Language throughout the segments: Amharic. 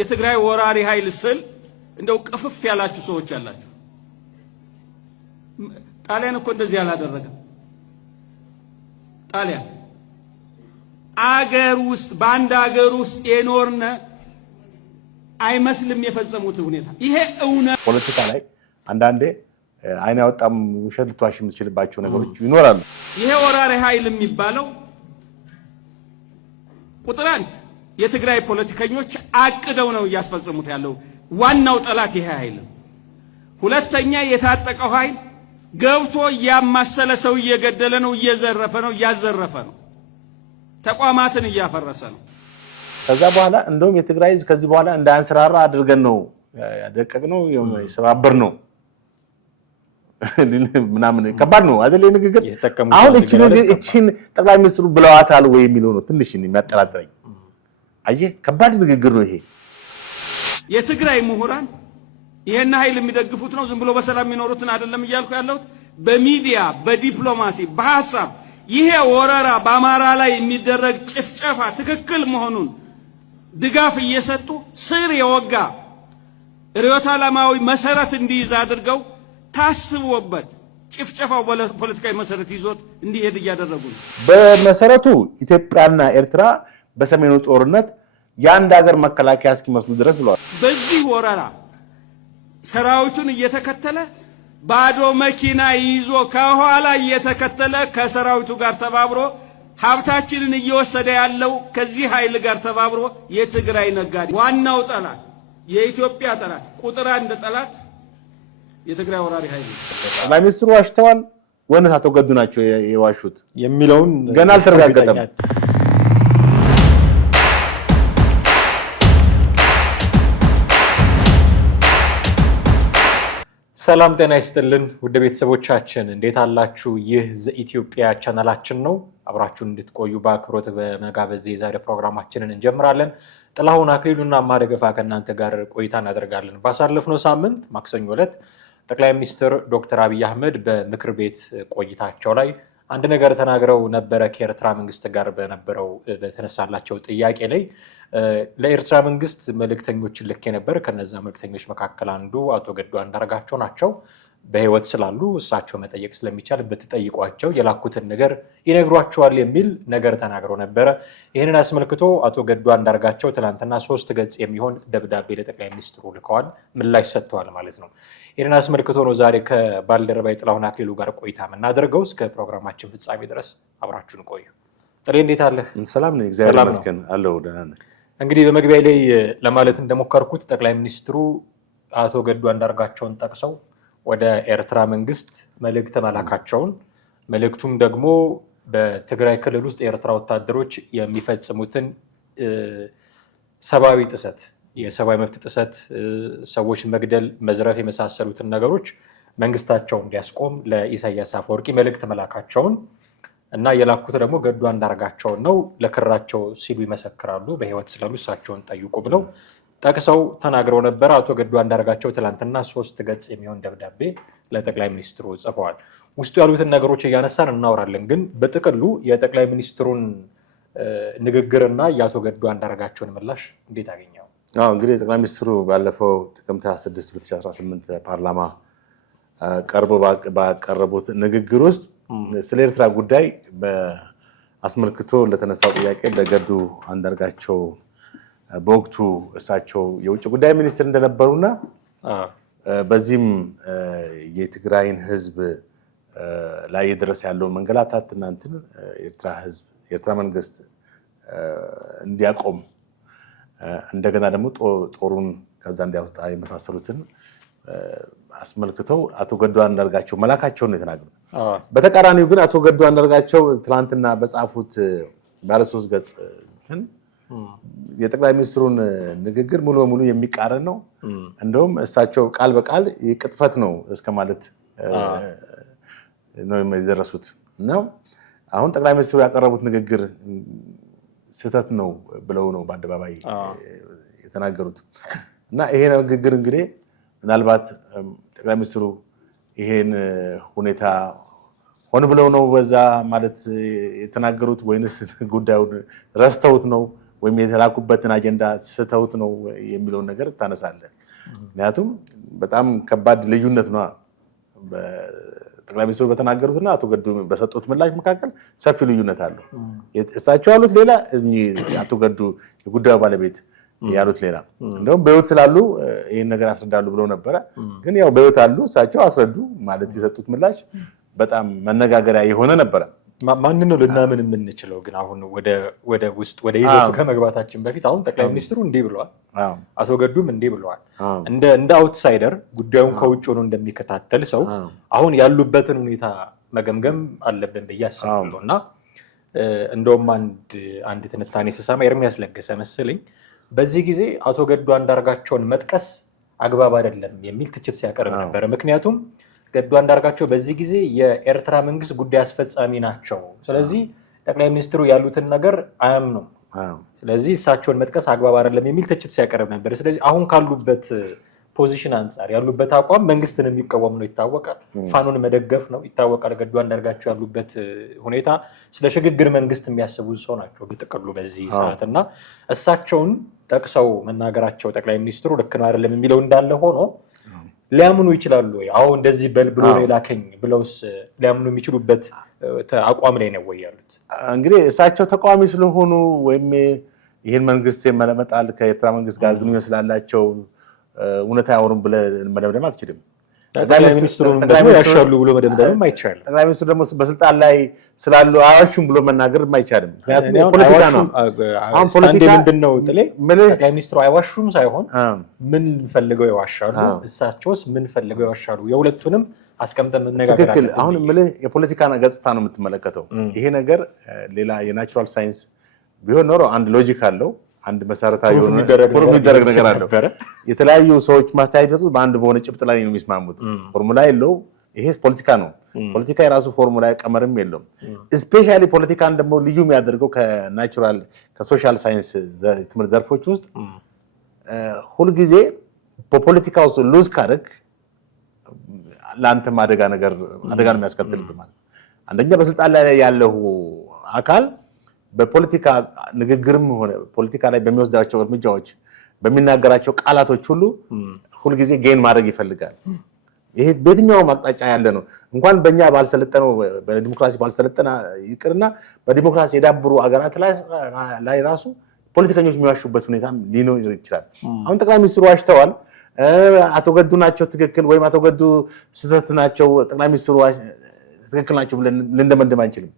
የትግራይ ወራሪ ኃይል ስል እንደው ቅፍፍ ያላችሁ ሰዎች አላችሁ። ጣሊያን እኮ እንደዚህ አላደረገም። ጣሊያን አገር ውስጥ በአንድ አገር ውስጥ የኖርነ አይመስልም የፈጸሙት ሁኔታ። ይሄ እውነት ፖለቲካ ላይ አንዳንዴ አይን ያወጣም ውሸት ልትዋሽ የምትችልባቸው ነገሮች ይኖራሉ። ይሄ ወራሪ ኃይል የሚባለው ቁጥር አንድ የትግራይ ፖለቲከኞች አቅደው ነው እያስፈጸሙት ያለው። ዋናው ጠላት ይሄ ኃይል። ሁለተኛ የታጠቀው ኃይል ገብቶ እያማሰለ ሰው እየገደለ ነው፣ እየዘረፈ ነው፣ እያዘረፈ ነው፣ ተቋማትን እያፈረሰ ነው። ከዛ በኋላ እንደውም የትግራይ ከዚህ በኋላ እንዳንሰራራ አድርገን ነው ያደቀቅነው የሰባበር ነው ምናምን ከባድ ነው አይደል? ንግግር አሁን እቺን ጠቅላይ ሚኒስትሩ ብለዋታል ወይ የሚለው ነው ትንሽ የሚያጠራጥረኝ። አየህ ከባድ ንግግር ነው ይሄ። የትግራይ ምሁራን ይሄን ኃይል የሚደግፉት ነው፣ ዝም ብሎ በሰላም የሚኖሩትን አይደለም እያልኩ ያለሁት። በሚዲያ በዲፕሎማሲ በሐሳብ ይሄ ወረራ በአማራ ላይ የሚደረግ ጭፍጨፋ ትክክል መሆኑን ድጋፍ እየሰጡ ስር የወጋ ርዕዮተ ዓለማዊ መሰረት እንዲይዝ አድርገው ታስቦበት ጭፍጨፋው ፖለቲካዊ መሰረት ይዞት እንዲሄድ እያደረጉ ነው። በመሰረቱ ኢትዮጵያና ኤርትራ በሰሜኑ ጦርነት የአንድ ሀገር መከላከያ እስኪመስሉ ድረስ ብለዋል። በዚህ ወረራ ሰራዊቱን እየተከተለ ባዶ መኪና ይዞ ከኋላ እየተከተለ ከሰራዊቱ ጋር ተባብሮ ሀብታችንን እየወሰደ ያለው ከዚህ ኃይል ጋር ተባብሮ የትግራይ ነጋዴ ዋናው ጠላት የኢትዮጵያ ጠላት ቁጥር አንድ ጠላት የትግራይ ወራሪ ኃይል። ጠቅላይ ሚኒስትሩ ዋሽተዋል ወይስ አቶ ገዱ ናቸው የዋሹት የሚለውን ገና አልተረጋገጠም። ሰላም ጤና ይስጥልን ውድ ቤተሰቦቻችን እንዴት አላችሁ? ይህ ዘኢትዮጵያ ቻናላችን ነው። አብራችሁን እንድትቆዩ በአክብሮት በመጋበዝ የዛሬ ፕሮግራማችንን እንጀምራለን። ጥላሁን አክሊሉና ማደገፋ ከእናንተ ጋር ቆይታ እናደርጋለን። ባሳለፍነው ሳምንት ማክሰኞ ዕለት ጠቅላይ ሚኒስትር ዶክተር አብይ አህመድ በምክር ቤት ቆይታቸው ላይ አንድ ነገር ተናግረው ነበረ። ከኤርትራ መንግስት ጋር በተነሳላቸው ጥያቄ ላይ ለኤርትራ መንግስት መልእክተኞችን ልኬ ነበር። ከነዛ መልእክተኞች መካከል አንዱ አቶ ገዱ አንዳርጋቸው ናቸው። በህይወት ስላሉ እሳቸው መጠየቅ ስለሚቻል ብትጠይቋቸው የላኩትን ነገር ይነግሯቸዋል የሚል ነገር ተናግረው ነበረ። ይህንን አስመልክቶ አቶ ገዱ አንዳርጋቸው ትናንትና 3 ገጽ የሚሆን ደብዳቤ ለጠቅላይ ሚኒስትሩ ልከዋል፣ ምላሽ ሰጥተዋል ማለት ነው። ይህንን አስመልክቶ ነው ዛሬ ከባልደረባይ ጥላሁን አክሊሉ ጋር ቆይታ የምናደርገው። እስከ ፕሮግራማችን ፍጻሜ ድረስ አብራችሁን ቆዩ። ጥሬ እንዴት አለ? ሰላም ነኝ፣ እግዚአብሔር ይመስገን አለው። ደህና ነኝ። እንግዲህ በመግቢያ ላይ ለማለት እንደሞከርኩት ጠቅላይ ሚኒስትሩ አቶ ገዱ አንዳርጋቸውን ጠቅሰው ወደ ኤርትራ መንግስት መልእክት መላካቸውን፣ መልእክቱም ደግሞ በትግራይ ክልል ውስጥ የኤርትራ ወታደሮች የሚፈጽሙትን ሰብአዊ ጥሰት፣ የሰብአዊ መብት ጥሰት፣ ሰዎች መግደል፣ መዝረፍ የመሳሰሉትን ነገሮች መንግስታቸው እንዲያስቆም ለኢሳያስ አፈወርቂ መልእክት መላካቸውን እና የላኩት ደግሞ ገዱ አንዳርጋቸውን ነው። ለክራቸው ሲሉ ይመሰክራሉ፣ በህይወት ስላሉ እሳቸውን ጠይቁ ብለው ጠቅሰው ተናግረው ነበር። አቶ ገዱ አንዳርጋቸው ትላንትና 3 ገጽ የሚሆን ደብዳቤ ለጠቅላይ ሚኒስትሩ ጽፈዋል። ውስጡ ያሉትን ነገሮች እያነሳን እናወራለን። ግን በጥቅሉ የጠቅላይ ሚኒስትሩን ንግግርና የአቶ ገዱ አንዳርጋቸውን ምላሽ እንዴት አገኘው? እንግዲህ ጠቅላይ ሚኒስትሩ ባለፈው ጥቅምት 26 2018 ፓርላማ ቀርቦ ባቀረቡት ንግግር ውስጥ ስለ ኤርትራ ጉዳይ አስመልክቶ ለተነሳው ጥያቄ ለገዱ አንዳርጋቸው በወቅቱ እሳቸው የውጭ ጉዳይ ሚኒስትር እንደነበሩና በዚህም የትግራይን ህዝብ ላይ የደረሰ ያለው መንገላታት እናንተን የኤርትራ መንግስት እንዲያቆም እንደገና ደግሞ ጦሩን ከዛ እንዲያወጣ የመሳሰሉትን አስመልክተው አቶ ገዱ አንዳርጋቸው መላካቸውን የተናገሩት። በተቃራኒው ግን አቶ ገዱ አንዳርጋቸው ትላንትና በጻፉት ባለ 3 ገጽ የጠቅላይ ሚኒስትሩን ንግግር ሙሉ በሙሉ የሚቃረን ነው። እንደውም እሳቸው ቃል በቃል ቅጥፈት ነው እስከማለት ነው የደረሱት እና አሁን ጠቅላይ ሚኒስትሩ ያቀረቡት ንግግር ስህተት ነው ብለው ነው በአደባባይ የተናገሩት እና ይሄ ንግግር እንግዲህ ምናልባት ጠቅላይ ሚኒስትሩ ይሄን ሁኔታ ሆን ብለው ነው በዛ ማለት የተናገሩት ወይንስ ጉዳዩን ረስተውት ነው ወይም የተላኩበትን አጀንዳ ስተውት ነው የሚለውን ነገር ታነሳለህ። ምክንያቱም በጣም ከባድ ልዩነት ነው ጠቅላይ ሚኒስትሩ በተናገሩትና አቶ ገዱ በሰጡት ምላሽ መካከል ሰፊ ልዩነት አለው። እሳቸው ያሉት ሌላ፣ አቶ ገዱ የጉዳዩ ባለቤት ያሉት ሌላ። እንደውም በህይወት ስላሉ ይህን ነገር ያስረዳሉ ብለው ነበረ። ግን ያው በህይወት አሉ እሳቸው አስረዱ ማለት የሰጡት ምላሽ በጣም መነጋገሪያ የሆነ ነበረ። ማን ነው ልናምን የምንችለው? ግን አሁን ወደ ውስጥ ወደ ይዘቱ ከመግባታችን በፊት አሁን ጠቅላይ ሚኒስትሩ እንዲህ ብለዋል፣ አቶ ገዱም እንዲህ ብለዋል። እንደ አውትሳይደር ጉዳዩን ከውጭ ሆኖ እንደሚከታተል ሰው አሁን ያሉበትን ሁኔታ መገምገም አለብን ብዬ አስባለሁ። እና እንደውም አንድ ትንታኔ ስሰማ ኤርሚያስ ለገሰ መሰለኝ በዚህ ጊዜ አቶ ገዱ አንዳርጋቸውን መጥቀስ አግባብ አይደለም የሚል ትችት ሲያቀርብ ነበር። ምክንያቱም ገዱ አንዳርጋቸው በዚህ ጊዜ የኤርትራ መንግስት ጉዳይ አስፈጻሚ ናቸው። ስለዚህ ጠቅላይ ሚኒስትሩ ያሉትን ነገር አያምኑም። ስለዚህ እሳቸውን መጥቀስ አግባብ አይደለም የሚል ትችት ሲያቀርብ ነበር። ስለዚህ አሁን ካሉበት ፖዚሽን አንጻር ያሉበት አቋም መንግስትን የሚቃወም ነው ይታወቃል። ፋኖን መደገፍ ነው ይታወቃል። ገዱ አንዳርጋቸው ያሉበት ሁኔታ ስለ ሽግግር መንግስት የሚያስቡ ሰው ናቸው በጥቅሉ በዚህ ሰዓት እና እሳቸውን ጠቅሰው መናገራቸው ጠቅላይ ሚኒስትሩ ልክ ነው አይደለም የሚለው እንዳለ ሆኖ ሊያምኑ ይችላሉ ወይ? አሁን እንደዚህ በል ብሎ ነው የላከኝ ብለውስ ሊያምኑ የሚችሉበት አቋም ላይ ነው ወይ ያሉት? እንግዲህ እሳቸው ተቃዋሚ ስለሆኑ ወይም ይህን መንግስት የመለመጣል ከኤርትራ መንግስት ጋር ግንኙነት ስላላቸው እውነት አያወሩም ብለህ መደምደም አትችልም። ጠቅላይ ሚኒስትሩን ደግሞ ያሻሉ ብሎ መደምደምም አይቻልም። ጠቅላይ ሚኒስትሩ ደግሞ በስልጣን ላይ ስላሉ አያዋሹም ብሎ መናገር አይቻልም። ምክንያቱም ፖለቲካ ነው። አሁን ፖለቲካ ምንድነው ጥሌ? ጠቅላይ ሚኒስትሩ አይዋሹም ሳይሆን ምን ፈልገው ይዋሻሉ፣ እሳቸውስ ምን ፈልገው ይዋሻሉ? የሁለቱንም አስቀምጠን መነጋገር ትክክል። አሁን ምልህ የፖለቲካ ገጽታ ነው የምትመለከተው። ይሄ ነገር ሌላ የናቹራል ሳይንስ ቢሆን ኖሮ አንድ ሎጂክ አለው፣ አንድ መሰረታዊ የሆነ የሚደረግ ነገር አለው። የተለያዩ ሰዎች ማስተያየት ቢሰጡ በአንድ በሆነ ጭብጥ ላይ ነው የሚስማሙት። ፎርሙላ የለው። ይሄ ፖለቲካ ነው። ፖለቲካ የራሱ ፎርሙላ ቀመርም የለውም። ስፔሻሊ ፖለቲካን ደግሞ ልዩ የሚያደርገው ከናቹራል ከሶሻል ሳይንስ ትምህርት ዘርፎች ውስጥ ሁልጊዜ በፖለቲካ ውስጥ ሉዝ ካደረግ ለአንተም አደጋ ነው የሚያስከትልብህ ማለት። አንደኛ በስልጣን ላይ ያለው አካል በፖለቲካ ንግግርም ሆነ ፖለቲካ ላይ በሚወስዳቸው እርምጃዎች በሚናገራቸው ቃላቶች ሁልጊዜ ጌን ማድረግ ይፈልጋል። ይሄ በየትኛውም አቅጣጫ ያለ ነው። እንኳን በእኛ ባልሰለጠነው በዲሞክራሲ ባልሰለጠና ይቅርና በዲሞክራሲ የዳብሩ አገራት ላይ ራሱ ፖለቲከኞች የሚዋሹበት ሁኔታ ሊኖር ይችላል። አሁን ጠቅላይ ሚኒስትሩ ዋሽተዋል፣ አቶ ገዱ ናቸው ትክክል ወይም አቶ ገዱ ስህተት ናቸው፣ ጠቅላይ ሚኒስትሩ ትክክል ናቸው ብለን ልንደመድም አንችልም።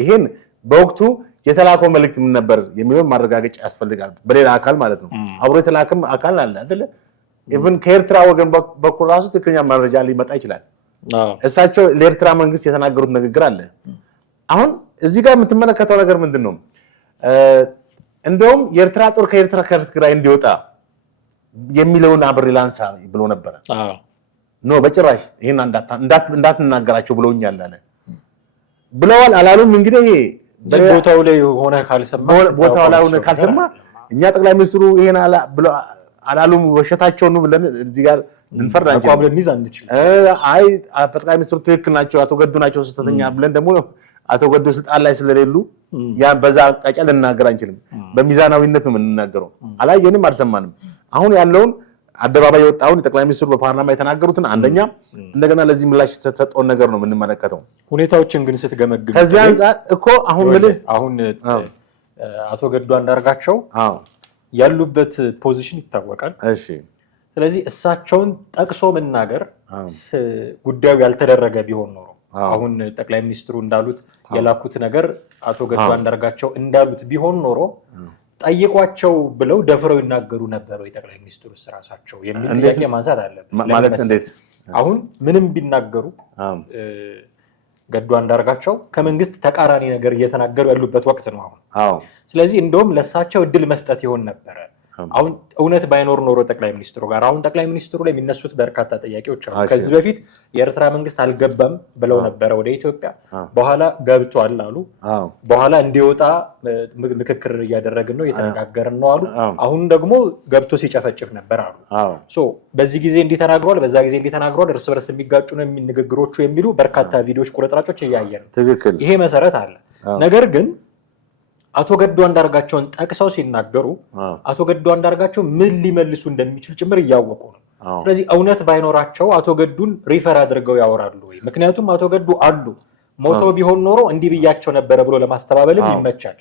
ይሄን በወቅቱ የተላከው መልእክት ምን ነበር የሚለውን ማረጋገጫ ያስፈልጋል። በሌላ አካል ማለት ነው። አብሮ የተላከም አካል አለ አይደለ? ኢቭን ከኤርትራ ወገን በኩል ራሱ ትክክለኛ መረጃ ሊመጣ ይችላል። እሳቸው ለኤርትራ መንግስት የተናገሩት ንግግር አለ። አሁን እዚህ ጋር የምትመለከተው ነገር ምንድን ነው? እንደውም የኤርትራ ጦር ከትግራይ እንዲወጣ የሚለውን አብሬ ላንሳ ብሎ ነበረ። ኖ በጭራሽ ይሄን እንዳትናገራቸው ብለውኛል አለ። ብለዋል አላሉም? እንግዲህ ይሄ ቦታው ላይ ሆነ ካልሰማ እኛ ጠቅላይ ሚኒስትሩ ይሄን አላሉም ውሸታቸው ነው ብለን እዚህ ጋር ልንፈርድ አንችልም። አይ ጠቅላይ ሚኒስትሩ ትክክል ናቸው፣ አቶ ገዱ ናቸው ስህተተኛ ብለን ደግሞ አቶ ገዱ ስልጣን ላይ ስለሌሉ ያ በዛ አቅጣጫ ልናገር አንችልም። በሚዛናዊነት ነው የምንናገረው። አላየንም፣ አልሰማንም። አሁን ያለውን አደባባይ የወጣውን ጠቅላይ ሚኒስትሩ በፓርላማ የተናገሩትን አንደኛ እንደገና ለዚህ ምላሽ የተሰጠውን ነገር ነው የምንመለከተው። ሁኔታዎችን ግን ስትገመግም ከዚህ አንጻር እኮ አሁን አቶ ገዱ አንዳርጋቸው ያሉበት ፖዚሽን ይታወቃል። እሺ፣ ስለዚህ እሳቸውን ጠቅሶ መናገር ጉዳዩ ያልተደረገ ቢሆን ኖሮ አሁን ጠቅላይ ሚኒስትሩ እንዳሉት የላኩት ነገር አቶ ገዱ አንዳርጋቸው እንዳሉት ቢሆን ኖሮ ጠይቋቸው ብለው ደፍረው ይናገሩ ነበር ወይ ጠቅላይ ሚኒስትሩ ራሳቸው የሚል ጥያቄ ማንሳት አለብን። ማለት እንዴት አሁን ምንም ቢናገሩ ገዱ አንዳርጋቸው ከመንግስት ተቃራኒ ነገር እየተናገሩ ያሉበት ወቅት ነው አሁን። ስለዚህ እንደውም ለሳቸው እድል መስጠት ይሆን ነበረ። አሁን እውነት ባይኖር ኖሮ ጠቅላይ ሚኒስትሩ ጋር አሁን ጠቅላይ ሚኒስትሩ ላይ የሚነሱት በርካታ ጥያቄዎች አሉ። ከዚህ በፊት የኤርትራ መንግስት አልገባም ብለው ነበረ ወደ ኢትዮጵያ፣ በኋላ ገብቷል አሉ። በኋላ እንዲወጣ ምክክር እያደረግን ነው እየተነጋገርን ነው አሉ። አሁን ደግሞ ገብቶ ሲጨፈጭፍ ነበር አሉ። በዚህ ጊዜ እንዲህ ተናግሯል፣ በዛ ጊዜ እንዲህ ተናግሯል፣ እርስ በርስ የሚጋጩ ነው ንግግሮቹ የሚሉ በርካታ ቪዲዮዎች ቁርጥራጮች እያየን ነው። ይሄ መሰረት አለ። ነገር ግን አቶ ገዱ አንዳርጋቸውን ጠቅሰው ሲናገሩ አቶ ገዱ አንዳርጋቸው ምን ሊመልሱ እንደሚችሉ ጭምር እያወቁ ነው። ስለዚህ እውነት ባይኖራቸው አቶ ገዱን ሪፈር አድርገው ያወራሉ ወይ? ምክንያቱም አቶ ገዱ አሉ ሞተው ቢሆን ኖሮ እንዲህ ብያቸው ነበረ ብሎ ለማስተባበልም ይመቻል።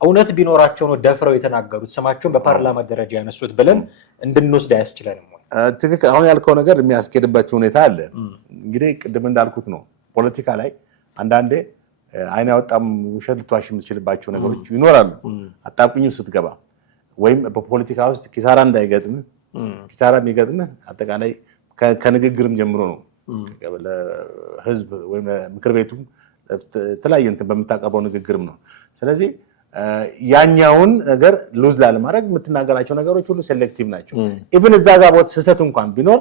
እውነት ቢኖራቸው ነው ደፍረው የተናገሩት ስማቸውን በፓርላማ ደረጃ ያነሱት ብለን እንድንወስድ አያስችለንም ወይ? ትክክል። አሁን ያልከው ነገር የሚያስኬድበት ሁኔታ አለ። እንግዲህ ቅድም እንዳልኩት ነው ፖለቲካ ላይ አንዳንዴ አይን ያወጣም ውሸት ልትዋሽ የምትችልባቸው ነገሮች ይኖራሉ። አጣብቂኝ ስትገባ ወይም በፖለቲካ ውስጥ ኪሳራ እንዳይገጥምህ ኪሳራ የሚገጥምህ አጠቃላይ ከንግግርም ጀምሮ ነው። ለህዝብ ወይም ምክር ቤቱ ተለያየ እንትን በምታቀርበው ንግግርም ነው። ስለዚህ ያኛውን ነገር ሉዝ ላለማድረግ የምትናገራቸው ነገሮች ሁሉ ሴሌክቲቭ ናቸው። ኢቭን እዛ ጋር ቦት ስህተት እንኳን ቢኖር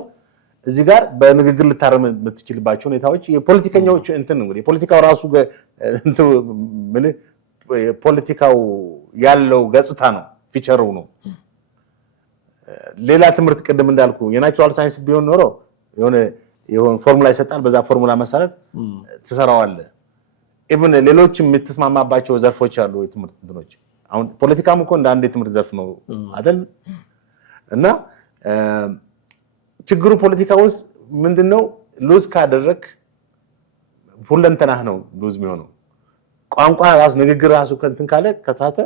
እዚህ ጋር በንግግር ልታረም የምትችልባቸው ሁኔታዎች የፖለቲከኞች እንትን እንግዲህ የፖለቲካው ራሱ ምን ፖለቲካው ያለው ገጽታ ነው፣ ፊቸሩ ነው። ሌላ ትምህርት ቅድም እንዳልኩ የናቹራል ሳይንስ ቢሆን ኖሮ የሆነ ፎርሙላ ይሰጣል፣ በዛ ፎርሙላ መሰረት ትሰራዋለህ። ኢቭን ሌሎች የምትስማማባቸው ዘርፎች አሉ የትምህርት እንትኖች። አሁን ፖለቲካም እኮ እንደ አንድ የትምህርት ዘርፍ ነው አይደል? እና ችግሩ ፖለቲካ ውስጥ ምንድነው ሉዝ ካደረክ ሁለንተናህ ነው ሉዝ የሚሆነው። ቋንቋ ራሱ ንግግር ራሱ እንትን ካለ ከታተ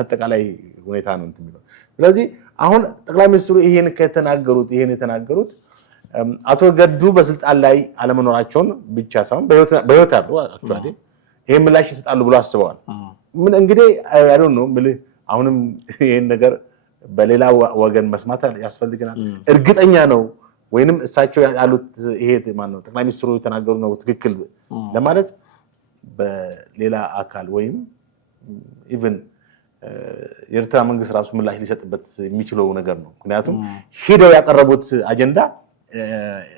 አጠቃላይ ሁኔታ ነው እንትን የሚለው። ስለዚህ አሁን ጠቅላይ ሚኒስትሩ ይሄን የተናገሩት አቶ ገዱ በስልጣን ላይ አለመኖራቸውን ብቻ ሳይሆን በህይወት አሉ አክቹአሊ ይሄን ምላሽ ይሰጣሉ ብሎ አስበዋል። ምን እንግዲህ አይ ዶንት ኖ አሁንም ይሄን ነገር በሌላ ወገን መስማት ያስፈልገናል። እርግጠኛ ነው ወይንም እሳቸው ያሉት ይሄ ማን ነው ጠቅላይ ሚኒስትሩ የተናገሩ ነው ትክክል ለማለት በሌላ አካል ወይም ኢቭን የኤርትራ መንግስት ራሱ ምላሽ ሊሰጥበት የሚችለው ነገር ነው። ምክንያቱም ሄደው ያቀረቡት አጀንዳ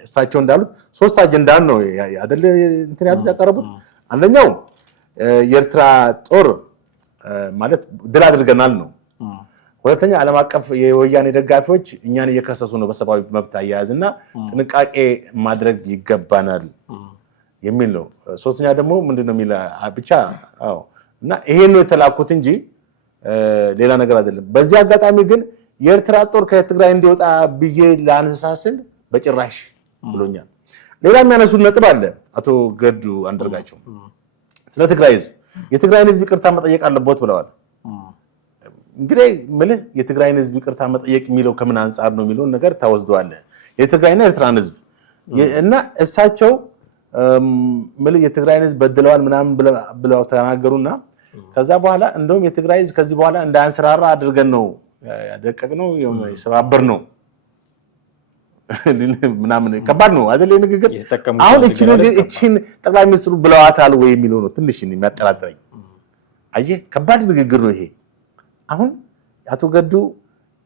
እሳቸው እንዳሉት 3 አጀንዳ ነው አይደል እንትን ያቀረቡት። አንደኛው የኤርትራ ጦር ማለት ድል አድርገናል ነው። ሁለተኛ ዓለም አቀፍ የወያኔ ደጋፊዎች እኛን እየከሰሱ ነው በሰብአዊ መብት አያያዝና ጥንቃቄ ማድረግ ይገባናል የሚል ነው። ሶስተኛ ደግሞ ምንድነው የሚል ብቻ እና ይሄን ነው የተላኩት እንጂ ሌላ ነገር አይደለም። በዚህ አጋጣሚ ግን የኤርትራ ጦር ከትግራይ እንዲወጣ ብዬ ላነሳስል በጭራሽ ብሎኛል። ሌላ የሚያነሱት ነጥብ አለ አቶ ገዱ አንዳርጋቸው ስለ ትግራይ ህዝብ የትግራይን ህዝብ ይቅርታ መጠየቅ አለበት ብለዋል። እንግዲህ ማለት የትግራይን ህዝብ ይቅርታ መጠየቅ የሚለው ከምን አንፃር ነው የሚለው ነገር ታወስደዋል። የትግራይና የኤርትራን ህዝብ እና እሳቸው ማለት የትግራይን ህዝብ በድለዋል ምናምን ብለው ተናገሩና ከዛ በኋላ እንደውም የትግራይ ህዝብ ከዚህ በኋላ እንዳያንሰራራ አድርገን ነው ያደቀቅነው የሰባበር ነው ምናምን ከባድ ነው አይደል ንግግር። አሁን እቺን ጠቅላይ ሚኒስትሩ ብለዋታል ወይ የሚለው ነው ትንሽ የሚያጠራጥረኝ። አየህ ከባድ ንግግር ነው ይሄ። አሁን አቶ ገዱ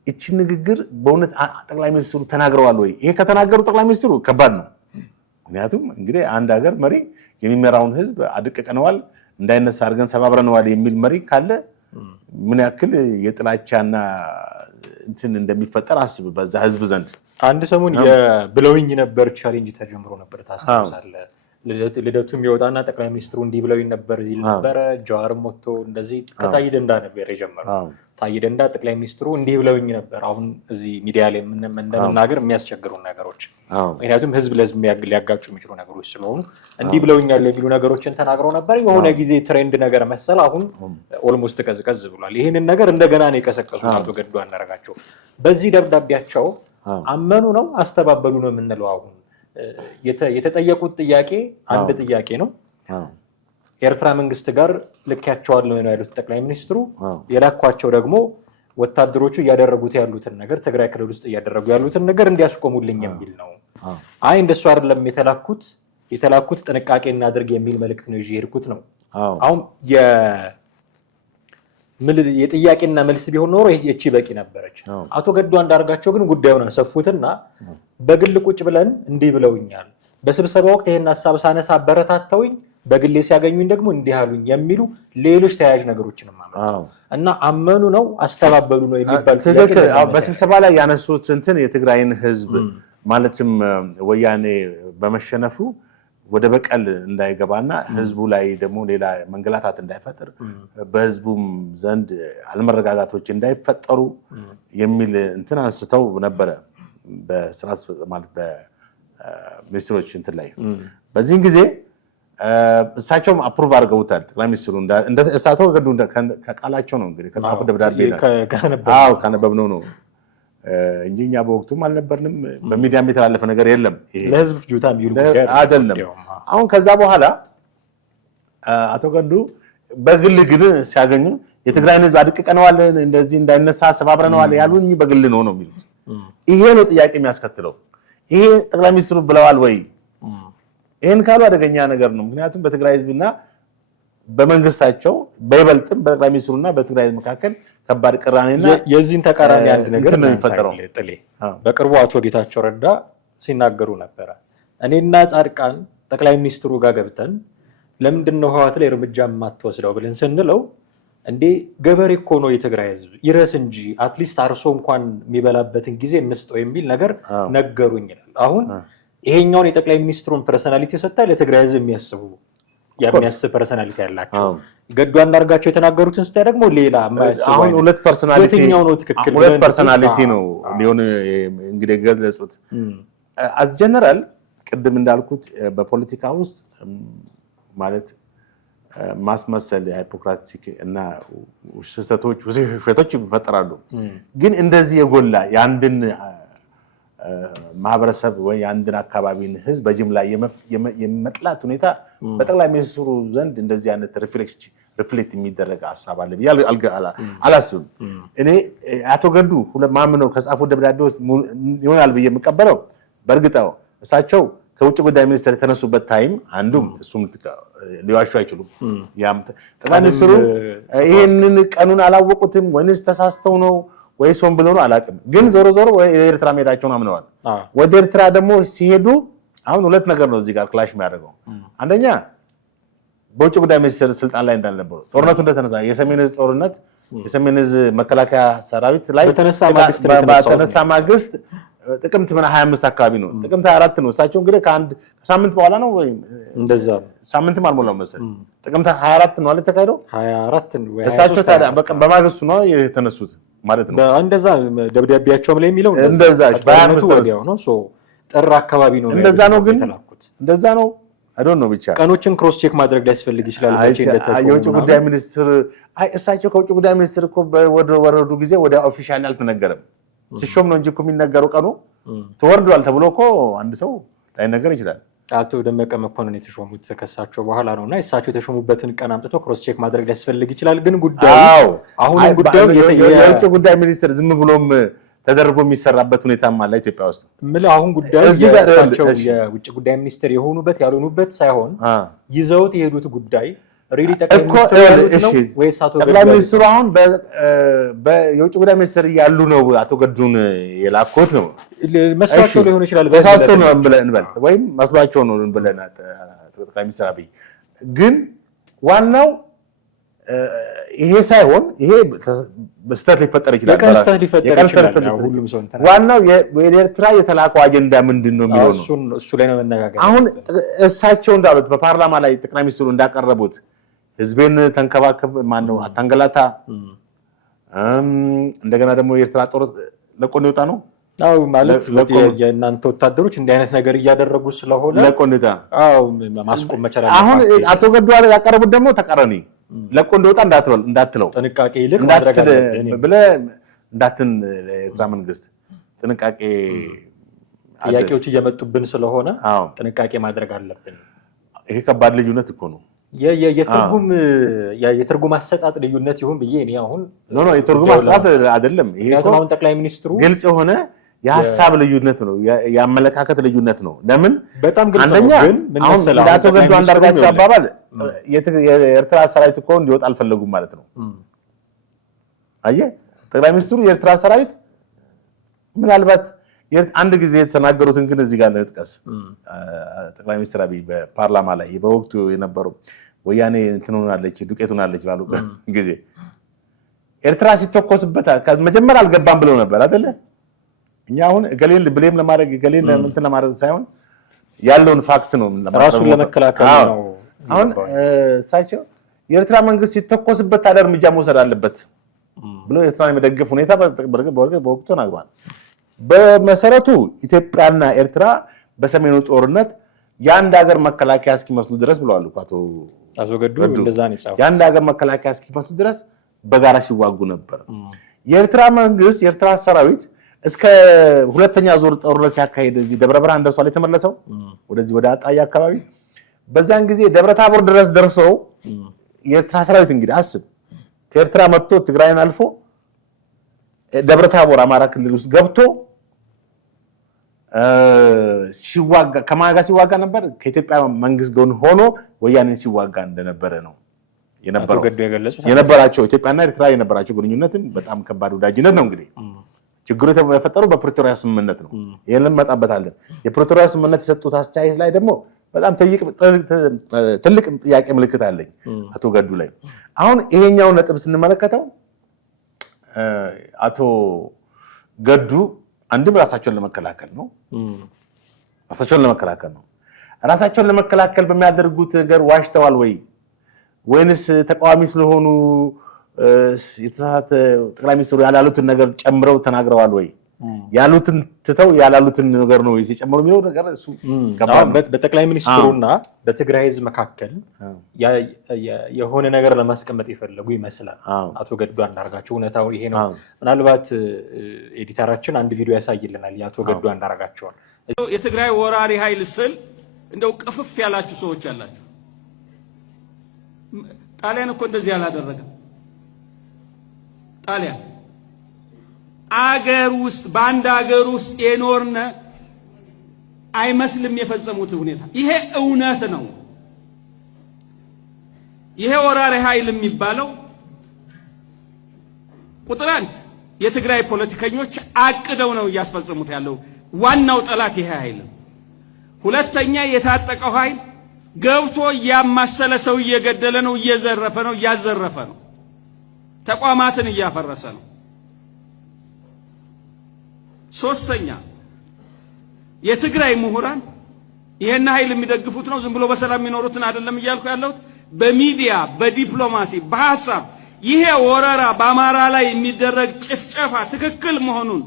እቺን ንግግር በእውነት ጠቅላይ ሚኒስትሩ ተናግረዋል ወይ? ይሄ ከተናገሩ ጠቅላይ ሚኒስትሩ ከባድ ነው። ምክንያቱም እንግዲህ አንድ ሀገር መሪ የሚመራውን ህዝብ አድቀቀነዋል እንዳይነሳ አድርገን ሰባብረነዋል የሚል መሪ ካለ ምን ያክል የጥላቻና እንትን እንደሚፈጠር አስብ በዛ ህዝብ ዘንድ። አንድ ሰሞን የብለውኝ ነበር ቻሌንጅ ተጀምሮ ነበር ታስታውሳለህ? ልደቱ የሚወጣና ጠቅላይ ሚኒስትሩ እንዲህ ብለውኝ ነበር ይል ነበር። ጀዋርም ወጥቶ እንደዚህ ከታዬ ደንዳ ነበር የጀመረው። ታዬ ደንዳ ጠቅላይ ሚኒስትሩ እንዲህ ብለውኝ ነበር። አሁን እዚህ ሚዲያ ላይ እንደምናገር የሚያስቸግሩ ነገሮች ምክንያቱም ህዝብ ለህዝብ ሊያጋጩ የሚችሉ ነገሮች ስለሆኑ እንዲህ ብለውኛል የሚሉ ነገሮችን ተናግረው ነበር። የሆነ ጊዜ ትሬንድ ነገር መሰል አሁን ኦልሞስት ቀዝቀዝ ብሏል። ይህንን ነገር እንደገና ነው የቀሰቀሱት አቶ ገዱ አንዳርጋቸው። በዚህ ደብዳቤያቸው አመኑ ነው አስተባበሉ ነው የምንለው። አሁን የተጠየቁት ጥያቄ አንድ ጥያቄ ነው። ኤርትራ መንግስት ጋር ልካቸዋለሁ ነው ያሉት ጠቅላይ ሚኒስትሩ። የላኳቸው ደግሞ ወታደሮቹ እያደረጉት ያሉትን ነገር ትግራይ ክልል ውስጥ እያደረጉ ያሉትን ነገር እንዲያስቆሙልኝ የሚል ነው። አይ እንደሱ አይደለም የተላኩት ጥንቃቄ እናድርግ የሚል መልእክት ነው ይዤ ሄድኩት ነው። አሁን የጥያቄና መልስ ቢሆን ኖሮ እቺ በቂ ነበረች። አቶ ገዱ አንዳርጋቸው ግን ጉዳዩን አሰፉትና በግል ቁጭ ብለን እንዲህ ብለውኛል፣ በስብሰባ ወቅት ይሄን ሐሳብ ሳነሳ አበረታተውኝ፣ በግሌ ሲያገኙኝ ደግሞ እንዲህ አሉኝ የሚሉ ሌሎች ተያያዥ ነገሮችንም አመጡ እና አመኑ ነው አስተባበሉ ነው የሚባል ትክክል። በስብሰባ ላይ ያነሱት እንትን የትግራይን ህዝብ ማለትም ወያኔ በመሸነፉ ወደ በቀል እንዳይገባና ህዝቡ ላይ ደግሞ ሌላ መንገላታት እንዳይፈጠር በህዝቡም ዘንድ አለመረጋጋቶች እንዳይፈጠሩ የሚል እንትን አንስተው ነበረ በስራ ማለት በሚኒስትሮች እንትን ላይ በዚህን ጊዜ እሳቸውም አፕሩቭ አድርገውታል ጠቅላይ ሚኒስትሩ እንደ እሳቸው ገዱ ከቃላቸው ነው እንግዲህ ከጻፉ ደብዳቤ ነው ካነበብነው ነው እንጂ እኛ በወቅቱም አልነበርንም በሚዲያም የተላለፈ ነገር የለም ለህዝብ ፍጆታ የሚውል ጉዳይ አይደለም አሁን ከዛ በኋላ አቶ ገዱ በግል ግን ሲያገኙ የትግራይን ህዝብ አድቅቀነዋል እንደዚህ እንዳይነሳ ሰባብረነዋል ያሉኝ በግል ነው የሚሉት ይሄ ነው ጥያቄ የሚያስከትለው ይሄ ጠቅላይ ሚኒስትሩ ብለዋል ወይ ይሄን ካሉ አደገኛ ነገር ነው ምክንያቱም በትግራይ ህዝብና በመንግስታቸው በይበልጥም በጠቅላይ ሚኒስትሩና በትግራይ ህዝብ መካከል ከባድ ቅራኔና የዚህን ተቃራኒ አንድ ነገር ነው የሚፈጠረው ጥሌ በቅርቡ አቶ ጌታቸው ረዳ ሲናገሩ ነበር እኔና ጻድቃን ጠቅላይ ሚኒስትሩ ጋር ገብተን ለምንድን ነው ህወሓት ላይ እርምጃ የማትወስደው ብለን ስንለው እንዴ ገበሬ እኮ ነው የትግራይ ህዝብ ይረስ እንጂ አትሊስት አርሶ እንኳን የሚበላበትን ጊዜ እንስጠው የሚል ነገር ነገሩኝ ይላል አሁን ይሄኛውን የጠቅላይ ሚኒስትሩን ፐርሰናሊቲ ሰጣይ ለትግራይ ህዝብ የሚያስብ ፐርሰናሊቲ ያላቸው ገዱ አንዳርጋቸው የተናገሩትን ስታይ ደግሞ ሌላ አሁን ሁለት ፐርሰናሊቲ ነው ሊሆን እንግዲህ ገለጹት አስ ጀነራል ቅድም እንዳልኩት በፖለቲካ ውስጥ ማለት ማስመሰል ሃይፖክራቲክ እና ውሸቶች ይፈጠራሉ ግን እንደዚህ የጎላ የአንድን ማህበረሰብ ወይ አንድን አካባቢን ህዝብ በጅምላ የመጥላት ሁኔታ በጠቅላይ ሚኒስትሩ ዘንድ እንደዚህ አይነት ሪፍሌክት የሚደረግ ሐሳብ አለ አላስብም እኔ አቶ ገዱ ማምነው ከጻፉ ደብዳቤ ውስጥ ይሆናል ብዬ የምቀበለው በእርግጠው እሳቸው ከውጭ ጉዳይ ሚኒስትር የተነሱበት ታይም አንዱም እሱም ሊዋሹ አይችሉም ያም ጠቅላይ ሚኒስትሩ ይሄንን ቀኑን አላወቁትም ወይስ ተሳስተው ነው ወይስ ሆን ብለው ነው አላውቅም ግን ዞሮ ወደ ኤርትራ መሄዳቸውን አምነዋል ወደ ኤርትራ ደግሞ ሲሄዱ አሁን ሁለት ነገር ነው እዚህ ጋር ክላሽ የሚያደርገው አንደኛ በውጭ ጉዳይ ሚኒስትር ስልጣን ላይ እንዳልነበሩ ጦርነቱ እንደተነሳ የሰሜን ዕዝ ጦርነት የሰሜን ዕዝ መከላከያ ሰራዊት ላይ በተነሳ ማግስት ጥቅምት 25 አካባቢ ነው ጥቅምት 24 ነው እሳቸው እንግዲህ ከሳምንት በኋላ ነው ወይ እንደዛ ሳምንትም አልሞላው መሰለኝ ጥቅምት 24 ነው አይደል ተካሄደው 24 ነው እሳቸው ታዲያ በማግስቱ ነው የተነሱት ማለት ነው እንደዛ ደብዳቤያቸውም ላይ የሚለው እንደዛ በ25 ወዲያው ነው ሶ ጥር አካባቢ ነው እንደዛ ነው ግን እንደዛ ነው አይ ዶንት ኖ ብቻ ቀኖችን ክሮስ ቼክ ማድረግ ሊያስፈልግ ይችላል የውጭ ጉዳይ ሚኒስትር እሳቸው ከውጭ ጉዳይ ሚኒስትር እኮ ወረዱ ጊዜ ወደ ኦፊሻል አልተነገረም ሲሾም ነው እንጂ እኮ የሚነገረው ቀኑ ተወርዷል ተብሎ እኮ አንድ ሰው ላይነገር ይችላል አቶ ደመቀ መኮንን የተሾሙት ከሳቸው በኋላ ነውና እሳቸው የተሾሙበትን ቀን አምጥቶ ክሮስ ቼክ ማድረግ ሊያስፈልግ ይችላል ግን ጉዳዩ አሁን ጉዳዩ የውጭ ጉዳይ ሚኒስትር ዝም ብሎም ተደርጎ የሚሰራበት ሁኔታም አለ ኢትዮጵያ ውስጥ ምን አሁን ጉዳዩ የእሳቸው የውጭ ጉዳይ ሚኒስትር የሆኑበት ያልሆኑበት ሳይሆን ይዘውት የሄዱት ጉዳይ ሪሊ ጠቅላይ ሚኒስትሩ አሁን በየውጭ ጉዳይ ሚኒስትር ያሉ ነው አቶ ገዱን የላኩት ነው መስሏቸው ሊሆን ይችላል ተሳስተው ነው እንበል ወይም መስሏቸው ነው እንበልና ጠቅላይ ሚኒስትር አብይ ግን ዋናው ይሄ ሳይሆን ይሄ በስተት ሊፈጠር ይችላል ዋናው የኤርትራ የተላከው አጀንዳ ምንድነው የሚለው ነው እሱ ላይ ነው መነጋገር አሁን እሳቸው እንዳሉት በፓርላማ ላይ ጠቅላይ ሚኒስትሩ እንዳቀረቡት ህዝቤን ተንከባከብ ማነው አታንገላታ እንደገና ደግሞ የኤርትራ ጦር ለቆ እንዲወጣ ነው አው ማለት የእናንተ ወታደሮች እንዲህ አይነት ነገር እያደረጉ ስለሆነ ለቆ እንዲወጣ አው ማስቆም መቻል አለበት አሁን አቶ ገዱ ያቀረቡት ደግሞ ተቃራኒ ለቆ እንዲወጣ እንዳትለው ጥንቃቄ ይልቅ ማድረግ አለብን ብለህ እንዳትን ኤርትራ መንግስት ጥንቃቄ ጥያቄዎች እየመጡብን ስለሆነ ጥንቃቄ ማድረግ አለብን ይሄ ከባድ ልዩነት እኮ ነው የትርጉም አሰጣጥ ልዩነት ይሁን ብዬ እኔ አሁን ኖ የትርጉም አሰጣጥ አይደለም ይሄ አሁን ጠቅላይ ሚኒስትሩ ግልጽ የሆነ የሐሳብ ልዩነት ነው የአመለካከት ልዩነት ነው ለምን በጣም ግልጽ ነው ግን ምን መሰለህ አቶ ገዱ አንዳርጋቸው አባባል የኤርትራ ሰራዊት እኮ እንዲወጣ አልፈለጉም ማለት ነው አየህ ጠቅላይ ሚኒስትሩ የኤርትራ ሰራዊት ምናልባት አንድ ጊዜ የተናገሩትን ግን እዚህ ጋር ለጥቀስ ጠቅላይ ሚኒስትር አብይ በፓርላማ ላይ በወቅቱ የነበረው ወያኔ እንትኑናለች ዱቄቱናለች ባሉ ጊዜ ኤርትራ ሲተኮስበት መጀመሪያ አልገባም ብለው ነበር አይደለ እኛ አሁን ገሌን ብሌም ለማድረግ ገሌን እንትን ለማድረግ ሳይሆን ያለውን ፋክት ነው ራሱን ለመከላከል ነው። አሁን እሳቸው የኤርትራ መንግስት ሲተኮስበት ታዲያ እርምጃ መውሰድ አለበት ብሎ ኤርትራን የመደገፍ ሁኔታ በወቅቱ ተናግሯል። በመሰረቱ ኢትዮጵያና ኤርትራ በሰሜኑ ጦርነት የአንድ ሀገር መከላከያ እስኪመስሉ ድረስ ብለዋል አቶ ገዱ እንደዛ ነው የጻፉት። የአንድ ሀገር መከላከያ እስኪመስሉ ድረስ በጋራ ሲዋጉ ነበር። የኤርትራ መንግስት የኤርትራ ሰራዊት እስከ ሁለተኛ ዙር ጦርነት ሲያካሂድ እዚህ ደብረ ብርሃን ደርሷል የተመለሰው ወደዚህ ወደ አጣዬ አካባቢ። በዛን ጊዜ ደብረ ታቦር ድረስ ደርሰው የኤርትራ ሰራዊት እንግዲህ አስብ ከኤርትራ መጥቶ ትግራይን አልፎ ደብረ ታቦር አማራ ክልል ውስጥ ገብቶ ሲዋጋ ከማጋ ሲዋጋ ነበር። ከኢትዮጵያ መንግስት ጎን ሆኖ ወያኔን ሲዋጋ እንደነበረ ነው የነበራቸው። ኢትዮጵያና ኤርትራ የነበራቸው ግንኙነትም በጣም ከባድ ወዳጅነት ነው። እንግዲህ ችግሩ የተፈጠረው በፕሪቶሪያ ስምምነት ነው። ይሄንን መጣበታለን። የፕሪቶሪያ ስምምነት የሰጡት አስተያየት ላይ ደግሞ በጣም ትልቅ ጥያቄ ምልክት አለኝ አቶ ገዱ ላይ። አሁን ይሄኛው ነጥብ ስንመለከተው አቶ ገዱ አንድም ራሳቸውን ለመከላከል ነው። ራሳቸውን ለመከላከል በሚያደርጉት ነገር ዋሽተዋል ወይንስ ተቃዋሚ ስለሆኑ የተሳሳተ ጠቅላይ ሚኒስትሩ ያላሉትን ነገር ጨምረው ተናግረዋል ወይ? ያሉትን ትተው ያላሉትን ነገር ነው ሲጨምሩ የሚለው ነገር እሱ በጠቅላይ ሚኒስትሩና በትግራይ ህዝብ መካከል የሆነ ነገር ለማስቀመጥ የፈለጉ ይመስላል አቶ ገዱ አንዳርጋቸው። እውነታው ይሄ ነው። ምናልባት ኤዲተራችን አንድ ቪዲዮ ያሳይልናል የአቶ ገዱ አንዳርጋቸውን። የትግራይ ወራሪ ኃይል ስል እንደው ቅፍፍ ያላችሁ ሰዎች አላችሁ። ጣሊያን እኮ እንደዚህ አላደረገም። ጣሊያን አገር ውስጥ በአንድ አገር ውስጥ የኖርነ አይመስልም የፈጸሙት ሁኔታ። ይሄ እውነት ነው። ይሄ ወራሪ ኃይል የሚባለው ቁጥር አንድ የትግራይ ፖለቲከኞች አቅደው ነው እያስፈጸሙት ያለው። ዋናው ጠላት ይሄ ኃይል። ሁለተኛ የታጠቀው ኃይል ገብቶ እያማሰለ ሰው እየገደለ ነው፣ እየዘረፈ ነው፣ እያዘረፈ ነው፣ ተቋማትን እያፈረሰ ነው። ሶስተኛ የትግራይ ምሁራን ይሄን ኃይል የሚደግፉት ነው፣ ዝም ብሎ በሰላም የሚኖሩትን አይደለም እያልኩ ያለሁት። በሚዲያ በዲፕሎማሲ በሐሳብ ይሄ ወረራ በአማራ ላይ የሚደረግ ጭፍጨፋ ትክክል መሆኑን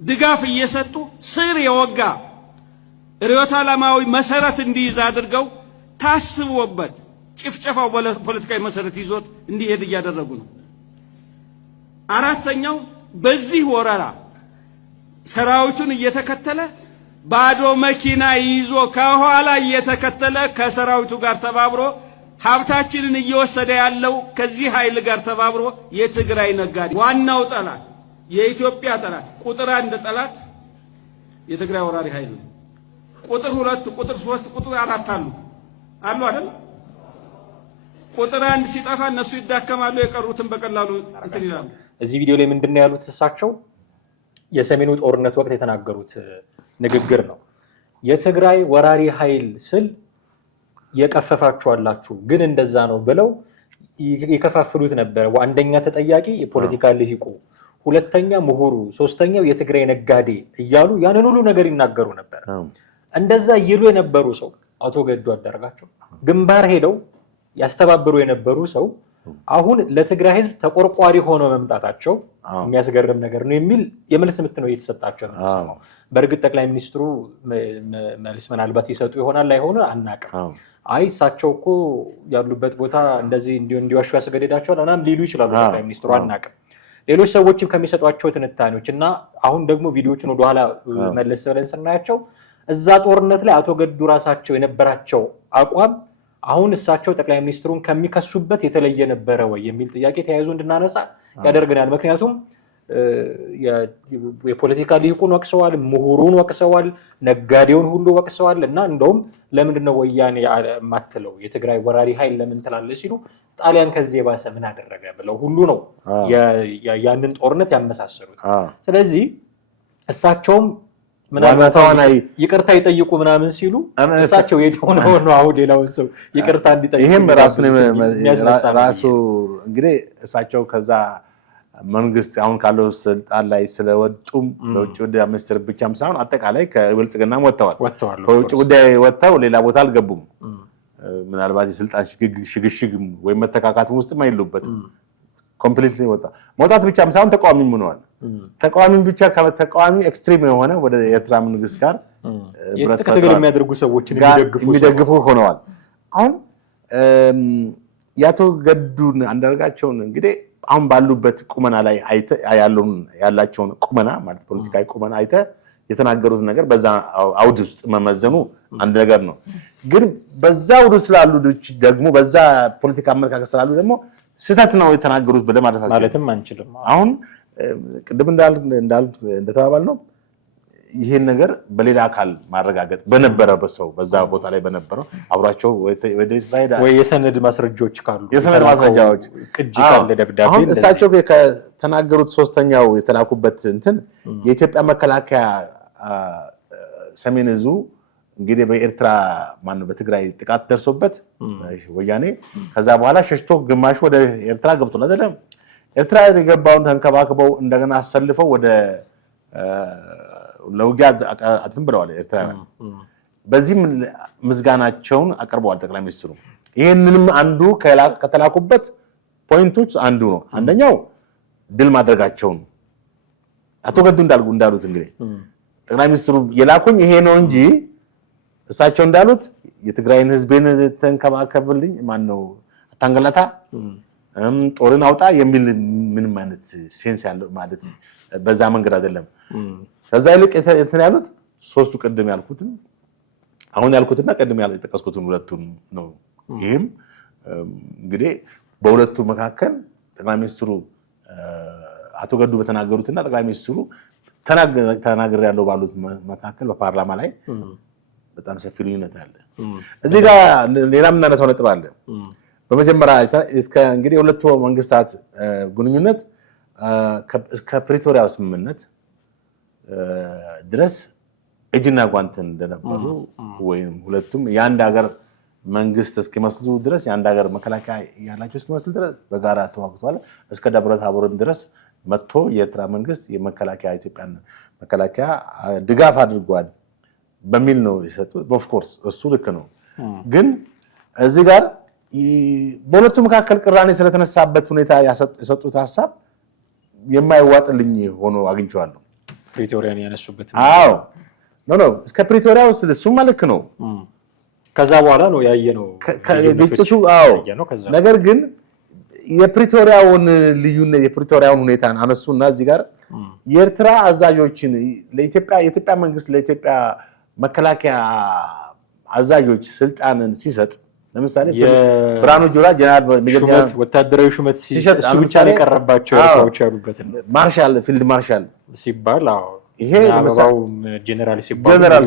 ድጋፍ እየሰጡ ስር የወጋ ርዕዮተ ዓለማዊ መሰረት እንዲይዝ አድርገው ታስቦበት ጭፍጨፋው ፖለቲካዊ መሰረት ይዞት እንዲሄድ እያደረጉ ነው። አራተኛው በዚህ ወረራ ሰራዊቱን እየተከተለ ባዶ መኪና ይዞ ከኋላ እየተከተለ ከሰራዊቱ ጋር ተባብሮ ሀብታችንን እየወሰደ ያለው ከዚህ ኃይል ጋር ተባብሮ የትግራይ ነጋዴ ዋናው ጠላት የኢትዮጵያ ጠላት ቁጥር አንድ ጠላት የትግራይ ወራሪ ኃይል ነው። ቁጥር 2 ቁጥር 3 ቁጥር 4 አሉ አይደል? ቁጥር አንድ ሲጠፋ እነሱ ይዳከማሉ፣ የቀሩትን በቀላሉ እንትን ይላሉ። እዚህ ቪዲዮ ላይ ምንድነው ያሉት እሳቸው? የሰሜኑ ጦርነት ወቅት የተናገሩት ንግግር ነው። የትግራይ ወራሪ ኃይል ስል የቀፈፋችኋላችሁ ግን እንደዛ ነው ብለው ይከፋፍሉት ነበር። አንደኛ ተጠያቂ የፖለቲካ ልሂቁ፣ ሁለተኛ ምሁሩ፣ ሶስተኛው የትግራይ ነጋዴ እያሉ ያንን ሁሉ ነገር ይናገሩ ነበር። እንደዛ ይሉ የነበሩ ሰው አቶ ገዱ አንዳርጋቸው ግንባር ሄደው ያስተባብሩ የነበሩ ሰው አሁን ለትግራይ ህዝብ ተቆርቋሪ ሆኖ መምጣታቸው የሚያስገርም ነገር ነው የሚል የመልስ ምት ነው እየተሰጣቸው ነው። በእርግጥ ጠቅላይ ሚኒስትሩ መልስ ምናልባት ይሰጡ ይሆናል አይሆን አናውቅም። አይ እሳቸው እኮ ያሉበት ቦታ እንደዚህ እንዲዋሹ ያስገደዳቸዋል ምናምን ሊሉ ይችላሉ ጠቅላይ ሚኒስትሩ አናውቅም። ሌሎች ሰዎችም ከሚሰጧቸው ትንታኔዎች እና አሁን ደግሞ ቪዲዮዎችን ወደኋላ መለስ ብለን ስናያቸው እዛ ጦርነት ላይ አቶ ገዱ ራሳቸው የነበራቸው አቋም አሁን እሳቸው ጠቅላይ ሚኒስትሩን ከሚከሱበት የተለየ ነበረ ወይ የሚል ጥያቄ ተያይዞ እንድናነሳ ያደርገናል። ምክንያቱም የፖለቲካ ሊቁን ወቅሰዋል፣ ምሁሩን ወቅሰዋል፣ ነጋዴውን ሁሉ ወቅሰዋል እና እንደውም ለምንድነው ወያኔ የማትለው የትግራይ ወራሪ ኃይል ለምን ትላለህ ሲሉ ጣሊያን ከዚህ የባሰ ምን አደረገ ብለው ሁሉ ነው ያንን ጦርነት ያመሳሰሉት። ስለዚህ እሳቸውም ምናልባት ይቅርታ ይጠይቁ ምናምን ሲሉ እሳቸው የት ሆነው ነው አሁን ሌላውን ሰው ይቅርታ እንዲጠይቁ? ይሄም ራሱ እንግዲህ እሳቸው ከዛ መንግስት አሁን ካለው ስልጣን ላይ ስለወጡም ለውጭ ጉዳይ ሚኒስትር ብቻም ሳይሆን አጠቃላይ ከብልጽግናም ወጥተዋል። ከውጭ ጉዳይ ወጥተው ሌላ ቦታ አልገቡም። ምናልባት የስልጣን ሽግሽግ ወይም መተካካትም ውስጥም አይሉበትም። ኮምፕሊትሊ ወጣ። መውጣት ብቻም ሳይሆን ተቃዋሚም ሆነዋል። ተቃዋሚም ብቻ ከተቃዋሚ ኤክስትሪም የሆነ ወደ ኤርትራ መንግስት ጋር ብረት ትግል የሚያደርጉ ሰዎችን የሚደግፉ ሆነዋል። አሁን ያቶ ገዱን አንዳርጋቸውን እንግዲህ አሁን ባሉበት ቁመና ላይ ያላቸውን ቁመና ማለት ፖለቲካዊ ቁመና አይተ የተናገሩት ነገር በዛ አውድ ውስጥ መመዘኑ አንድ ነገር ነው። ግን በዛ አውድ ስላሉ ደግሞ በዛ ፖለቲካ አመለካከት ስላሉ ደግሞ ስህተት ነው የተናገሩት ብለህ ማለትም አንችልም። አሁን ቅድም እንደተባባል ነው ይሄን ነገር በሌላ አካል ማረጋገጥ በነበረበት ሰው በዛ ቦታ ላይ በነበረው አብራቸው ወይ የሰነድ ማስረጃዎች ካሉ የሰነድ ማስረጃዎች ቅጂ ካለ ደብዳቤ አሁን እሳቸው ከተናገሩት ሶስተኛው የተላኩበት እንትን የኢትዮጵያ መከላከያ ሰሜን ዕዙ እንግዲህ በኤርትራ በትግራይ ጥቃት ደርሶበት ወያኔ ከዛ በኋላ ሸሽቶ ግማሹ ወደ ኤርትራ ገብቷል አይደለም። ኤርትራ የገባውን ተንከባክበው እንደገና አሰልፈው ወደ ለውጊያ አጥም ብለዋል ኤርትራውያን። በዚህም ምስጋናቸውን አቀርበዋል ጠቅላይ ሚኒስትሩ። ይሄንንም አንዱ ከተላኩበት ፖይንቶች አንዱ ነው። አንደኛው ድል ማድረጋቸውን አቶ ገዱ እንዳሉት እንግዲህ ጠቅላይ ሚኒስትሩ የላኩኝ ይሄ ነው እንጂ እሳቸው እንዳሉት የትግራይን ህዝብን ተንከባከብልኝ ማነው አታንገላታ ጦርን አውጣ የሚል ምንም አይነት ሴንስ ያለው ማለት በዛ መንገድ አይደለም። ከዛ ይልቅ እንትን ያሉት ሶስቱ ቅድም ያልኩትን አሁን ያልኩትና ቅድም የጠቀስኩትን ሁለቱን ነው። ይሄም እንግዲህ በሁለቱ መካከል ጠቅላይ ሚኒስትሩ አቶ ገዱ በተናገሩትና ጠቅላይ ሚኒስትሩ ተናገር ያለው ባሉት መካከል በፓርላማ ላይ በጣም ሰፊ ልዩነት አለ። እዚህ ጋር ሌላም እናነሳው ነጥብ አለ። በመጀመሪያ እስከ እንግዲህ የሁለቱ መንግስታት ግንኙነት እስከ ፕሪቶሪያው ስምምነት ድረስ እጅና ጓንት እንደነበሩ ወይም ሁለቱም የአንድ ሀገር መንግስት እስኪመስሉ ድረስ የአንድ ሀገር መከላከያ ያላቸው እስኪመስሉ ድረስ በጋራ ተዋግተዋል። እስከ ደብረ ታቦርም ድረስ መጥቶ የኤርትራ መንግስት የመከላከያ ኢትዮጵያን መከላከያ ድጋፍ አድርጓል በሚል ነው የሰጡት። ኦፍ ኮርስ እሱ ልክ ነው። ግን እዚህ ጋር በሁለቱ መካከል ቅራኔ ስለተነሳበት ሁኔታ የሰጡት ሀሳብ የማይዋጥልኝ ሆኖ አግኝቼዋለሁ። ፕሪቶሪያን ያነሱበት አዎ ኖ እስከ ፕሪቶሪያው እሱማ ልክ ነው። ከዛ በኋላ ነው ያየነው ግጭቱ። አዎ ነገር ግን የፕሪቶሪያውን ልዩነት የፕሪቶሪያውን ሁኔታን አነሱና እዚህ ጋር የኤርትራ አዛዦችን የኢትዮጵያ መንግስት ለኢትዮጵያ መከላከያ አዛዦች ስልጣንን ሲሰጥ ለምሳሌ ብርሃኑ ጁላ ጀነራል ወታደራዊ ሹመት ሲሰጥ እሱ ብቻ ነው የቀረባቸው ኤርትራዎች ያሉበት ማርሻል ፊልድ ማርሻል ሲባል አዎ ይሄ ለምሳሌ ጀነራል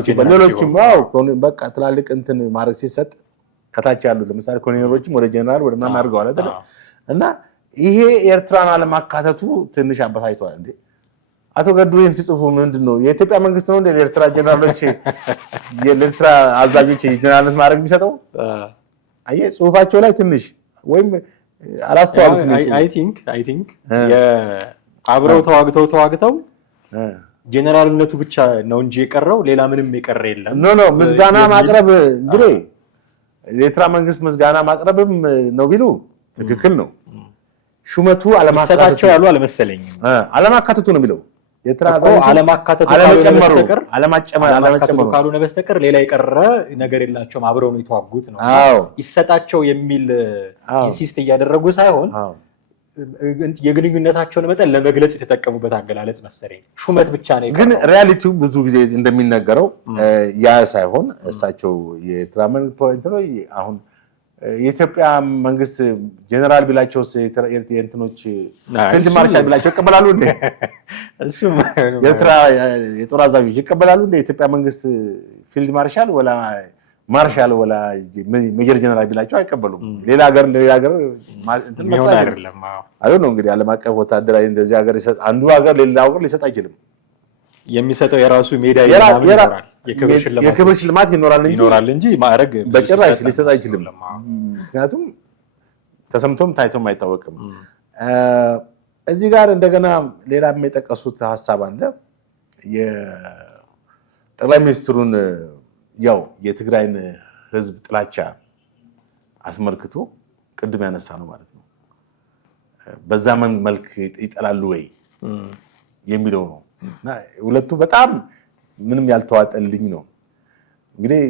ሲባል ሌሎችም አዎ በቃ ትላልቅ እንትን ማድረግ ሲሰጥ ከታች ያሉት ለምሳሌ ኮሎኔሎችም ወደ ጀነራል ወደ ምናምን አድርገዋል አይደል? እና ይሄ ኤርትራን አለማካተቱ ትንሽ አበሳጭቷል። እንዴ አቶ ገዱ ይሄን ሲጽፉ ምንድነው የኢትዮጵያ መንግስት ነው እንደ ኤርትራ ጀነራሎች የኤርትራ አዛዦች ጀነራልነት ማድረግ የሚሰጠው? አየ ጽሁፋቸው ላይ ትንሽ ወይም አላስተዋሉትም። አይ ቲንክ አብረው ተዋግተው ጀነራልነቱ ብቻ ነው እንጂ የቀረው ሌላ ምንም የቀረ የለም። ኖ ምስጋና ማቅረብ እንግዲህ የኤርትራ መንግስት ምስጋና ማቅረብም ነው ቢሉ ትክክል ነው። ሹመቱ አለማካተቱ ያሉ አልመሰለኝም። አለማካተቱ ነው የሚለው የኤርትራ አለማካተቱ ካልሆነ በስተቀር ሌላ የቀረ ነገር የላቸውም። አብረው ነው የተዋጉት ነው ይሰጣቸው የሚል ኢንሲስት እያደረጉ ሳይሆን የግንኙነታቸውን መጠን ለመግለጽ የተጠቀሙበት አገላለጽ መሰለኝ። ሹመት ብቻ ነው ግን ሪያሊቲው ብዙ ጊዜ እንደሚነገረው ያ ሳይሆን እሳቸው የኤርትራ መንግስት ነው አሁን የኢትዮጵያ መንግስት ጀነራል ቢላቸው የእንትኖች ፊልድ ማርሻል ቢላቸው ይቀበላሉ እንዴ? እሱም የኤርትራ የጦር አዛዦች ይቀበላሉ እንዴ? የኢትዮጵያ መንግስት ፊልድ ማርሻል ወላ ማርሻል ወላ ሜጀር ጀነራል ቢላቸው አይቀበሉም። ሌላ ሀገር እንትን ነው አይደለም። አዎ ነው እንግዲህ ዓለም አቀፍ ወታደራዊ እንደዚህ ሀገር ይሰጥ አንዱ ሀገር ሌላ ሀገር ሊሰጥ አይችልም። የሚሰጠው የራሱ ሜዳሊያ ይኖራል፣ የክብር ሽልማት ይኖራል እንጂ ማዕረግ በጭራሽ ሊሰጥ አይችልም። ምክንያቱም ተሰምቶም ታይቶም አይታወቅም። እዚህ ጋር እንደገና ሌላም የጠቀሱት ሐሳብ አለ። የጠቅላይ ሚኒስትሩን ያው የትግራይን ህዝብ ጥላቻ አስመልክቶ ቅድም ያነሳ ነው ማለት ነው። በዛ መልክ ይጠላሉ ወይ የሚለው ነው እና ሁለቱ በጣም ምንም ያልተዋጠልኝ ነው። እንግዲህ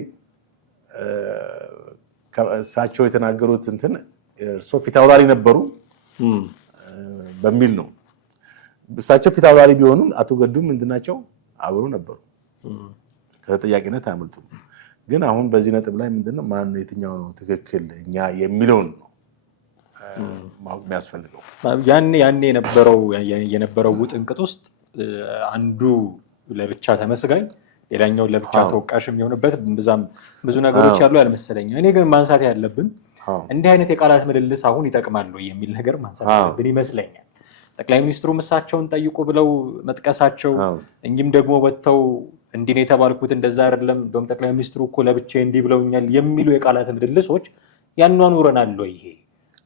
እሳቸው የተናገሩት እንትን እርሶ ፊት አውራሪ ነበሩ በሚል ነው። እሳቸው ፊት አውራሪ ቢሆኑም አቶ ገዱም ምንድናቸው አብሮ ነበሩ፣ ከተጠያቂነት አያመልጡም። ግን አሁን በዚህ ነጥብ ላይ ምንድነው ማን የትኛው ነው ትክክል እኛ የሚለውን ነው ማወቅ የሚያስፈልገው። ያኔ የነበረው ውጥንቅጥ ውስጥ አንዱ ለብቻ ተመስጋኝ ሌላኛው ለብቻ ተወቃሽ የሚሆንበት ብዙ ነገሮች ያሉ ያልመሰለኝ። እኔ ግን ማንሳት ያለብን እንዲህ አይነት የቃላት ምልልስ አሁን ይጠቅማሉ የሚል ነገር ማንሳት ያለብን ይመስለኛል። ጠቅላይ ሚኒስትሩ እሳቸውን ጠይቁ ብለው መጥቀሳቸው እንጂም ደግሞ ወጥተው እንዲህ ነው የተባልኩት እንደዛ አይደለም እንደውም ጠቅላይ ሚኒስትሩ እኮ ለብቻ እንዲህ ብለውኛል የሚሉ የቃላት ምልልሶች ያኗኑረናል ወይ? ይሄ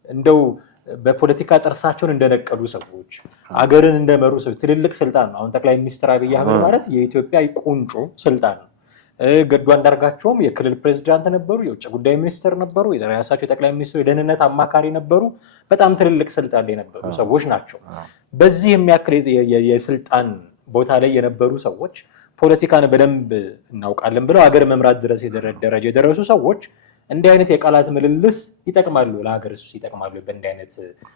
እንደው በፖለቲካ ጥርሳቸውን እንደነቀሉ ሰዎች አገርን እንደመሩ ሰዎች ትልልቅ ስልጣን ነው። አሁን ጠቅላይ ሚኒስትር አብይ አህመድ ማለት የኢትዮጵያ ቁንጮ ስልጣን ነው። ገዱ አንዳርጋቸውም የክልል ፕሬዝዳንት ነበሩ፣ የውጭ ጉዳይ ሚኒስትር ነበሩ፣ የራሳቸው ጠቅላይ ሚኒስትሩ የደህንነት አማካሪ ነበሩ። በጣም ትልልቅ ስልጣን ላይ የነበሩ ሰዎች ናቸው። በዚህ የሚያክል የስልጣን ቦታ ላይ የነበሩ ሰዎች ፖለቲካን በደንብ እናውቃለን ብለው ሀገር መምራት ድረስ ደረጃ የደረሱ ሰዎች እንዲህ አይነት የቃላት ምልልስ ይጠቅማሉ ለሀገር? እሱ ይጠቅማሉ? በእንዲህ አይነት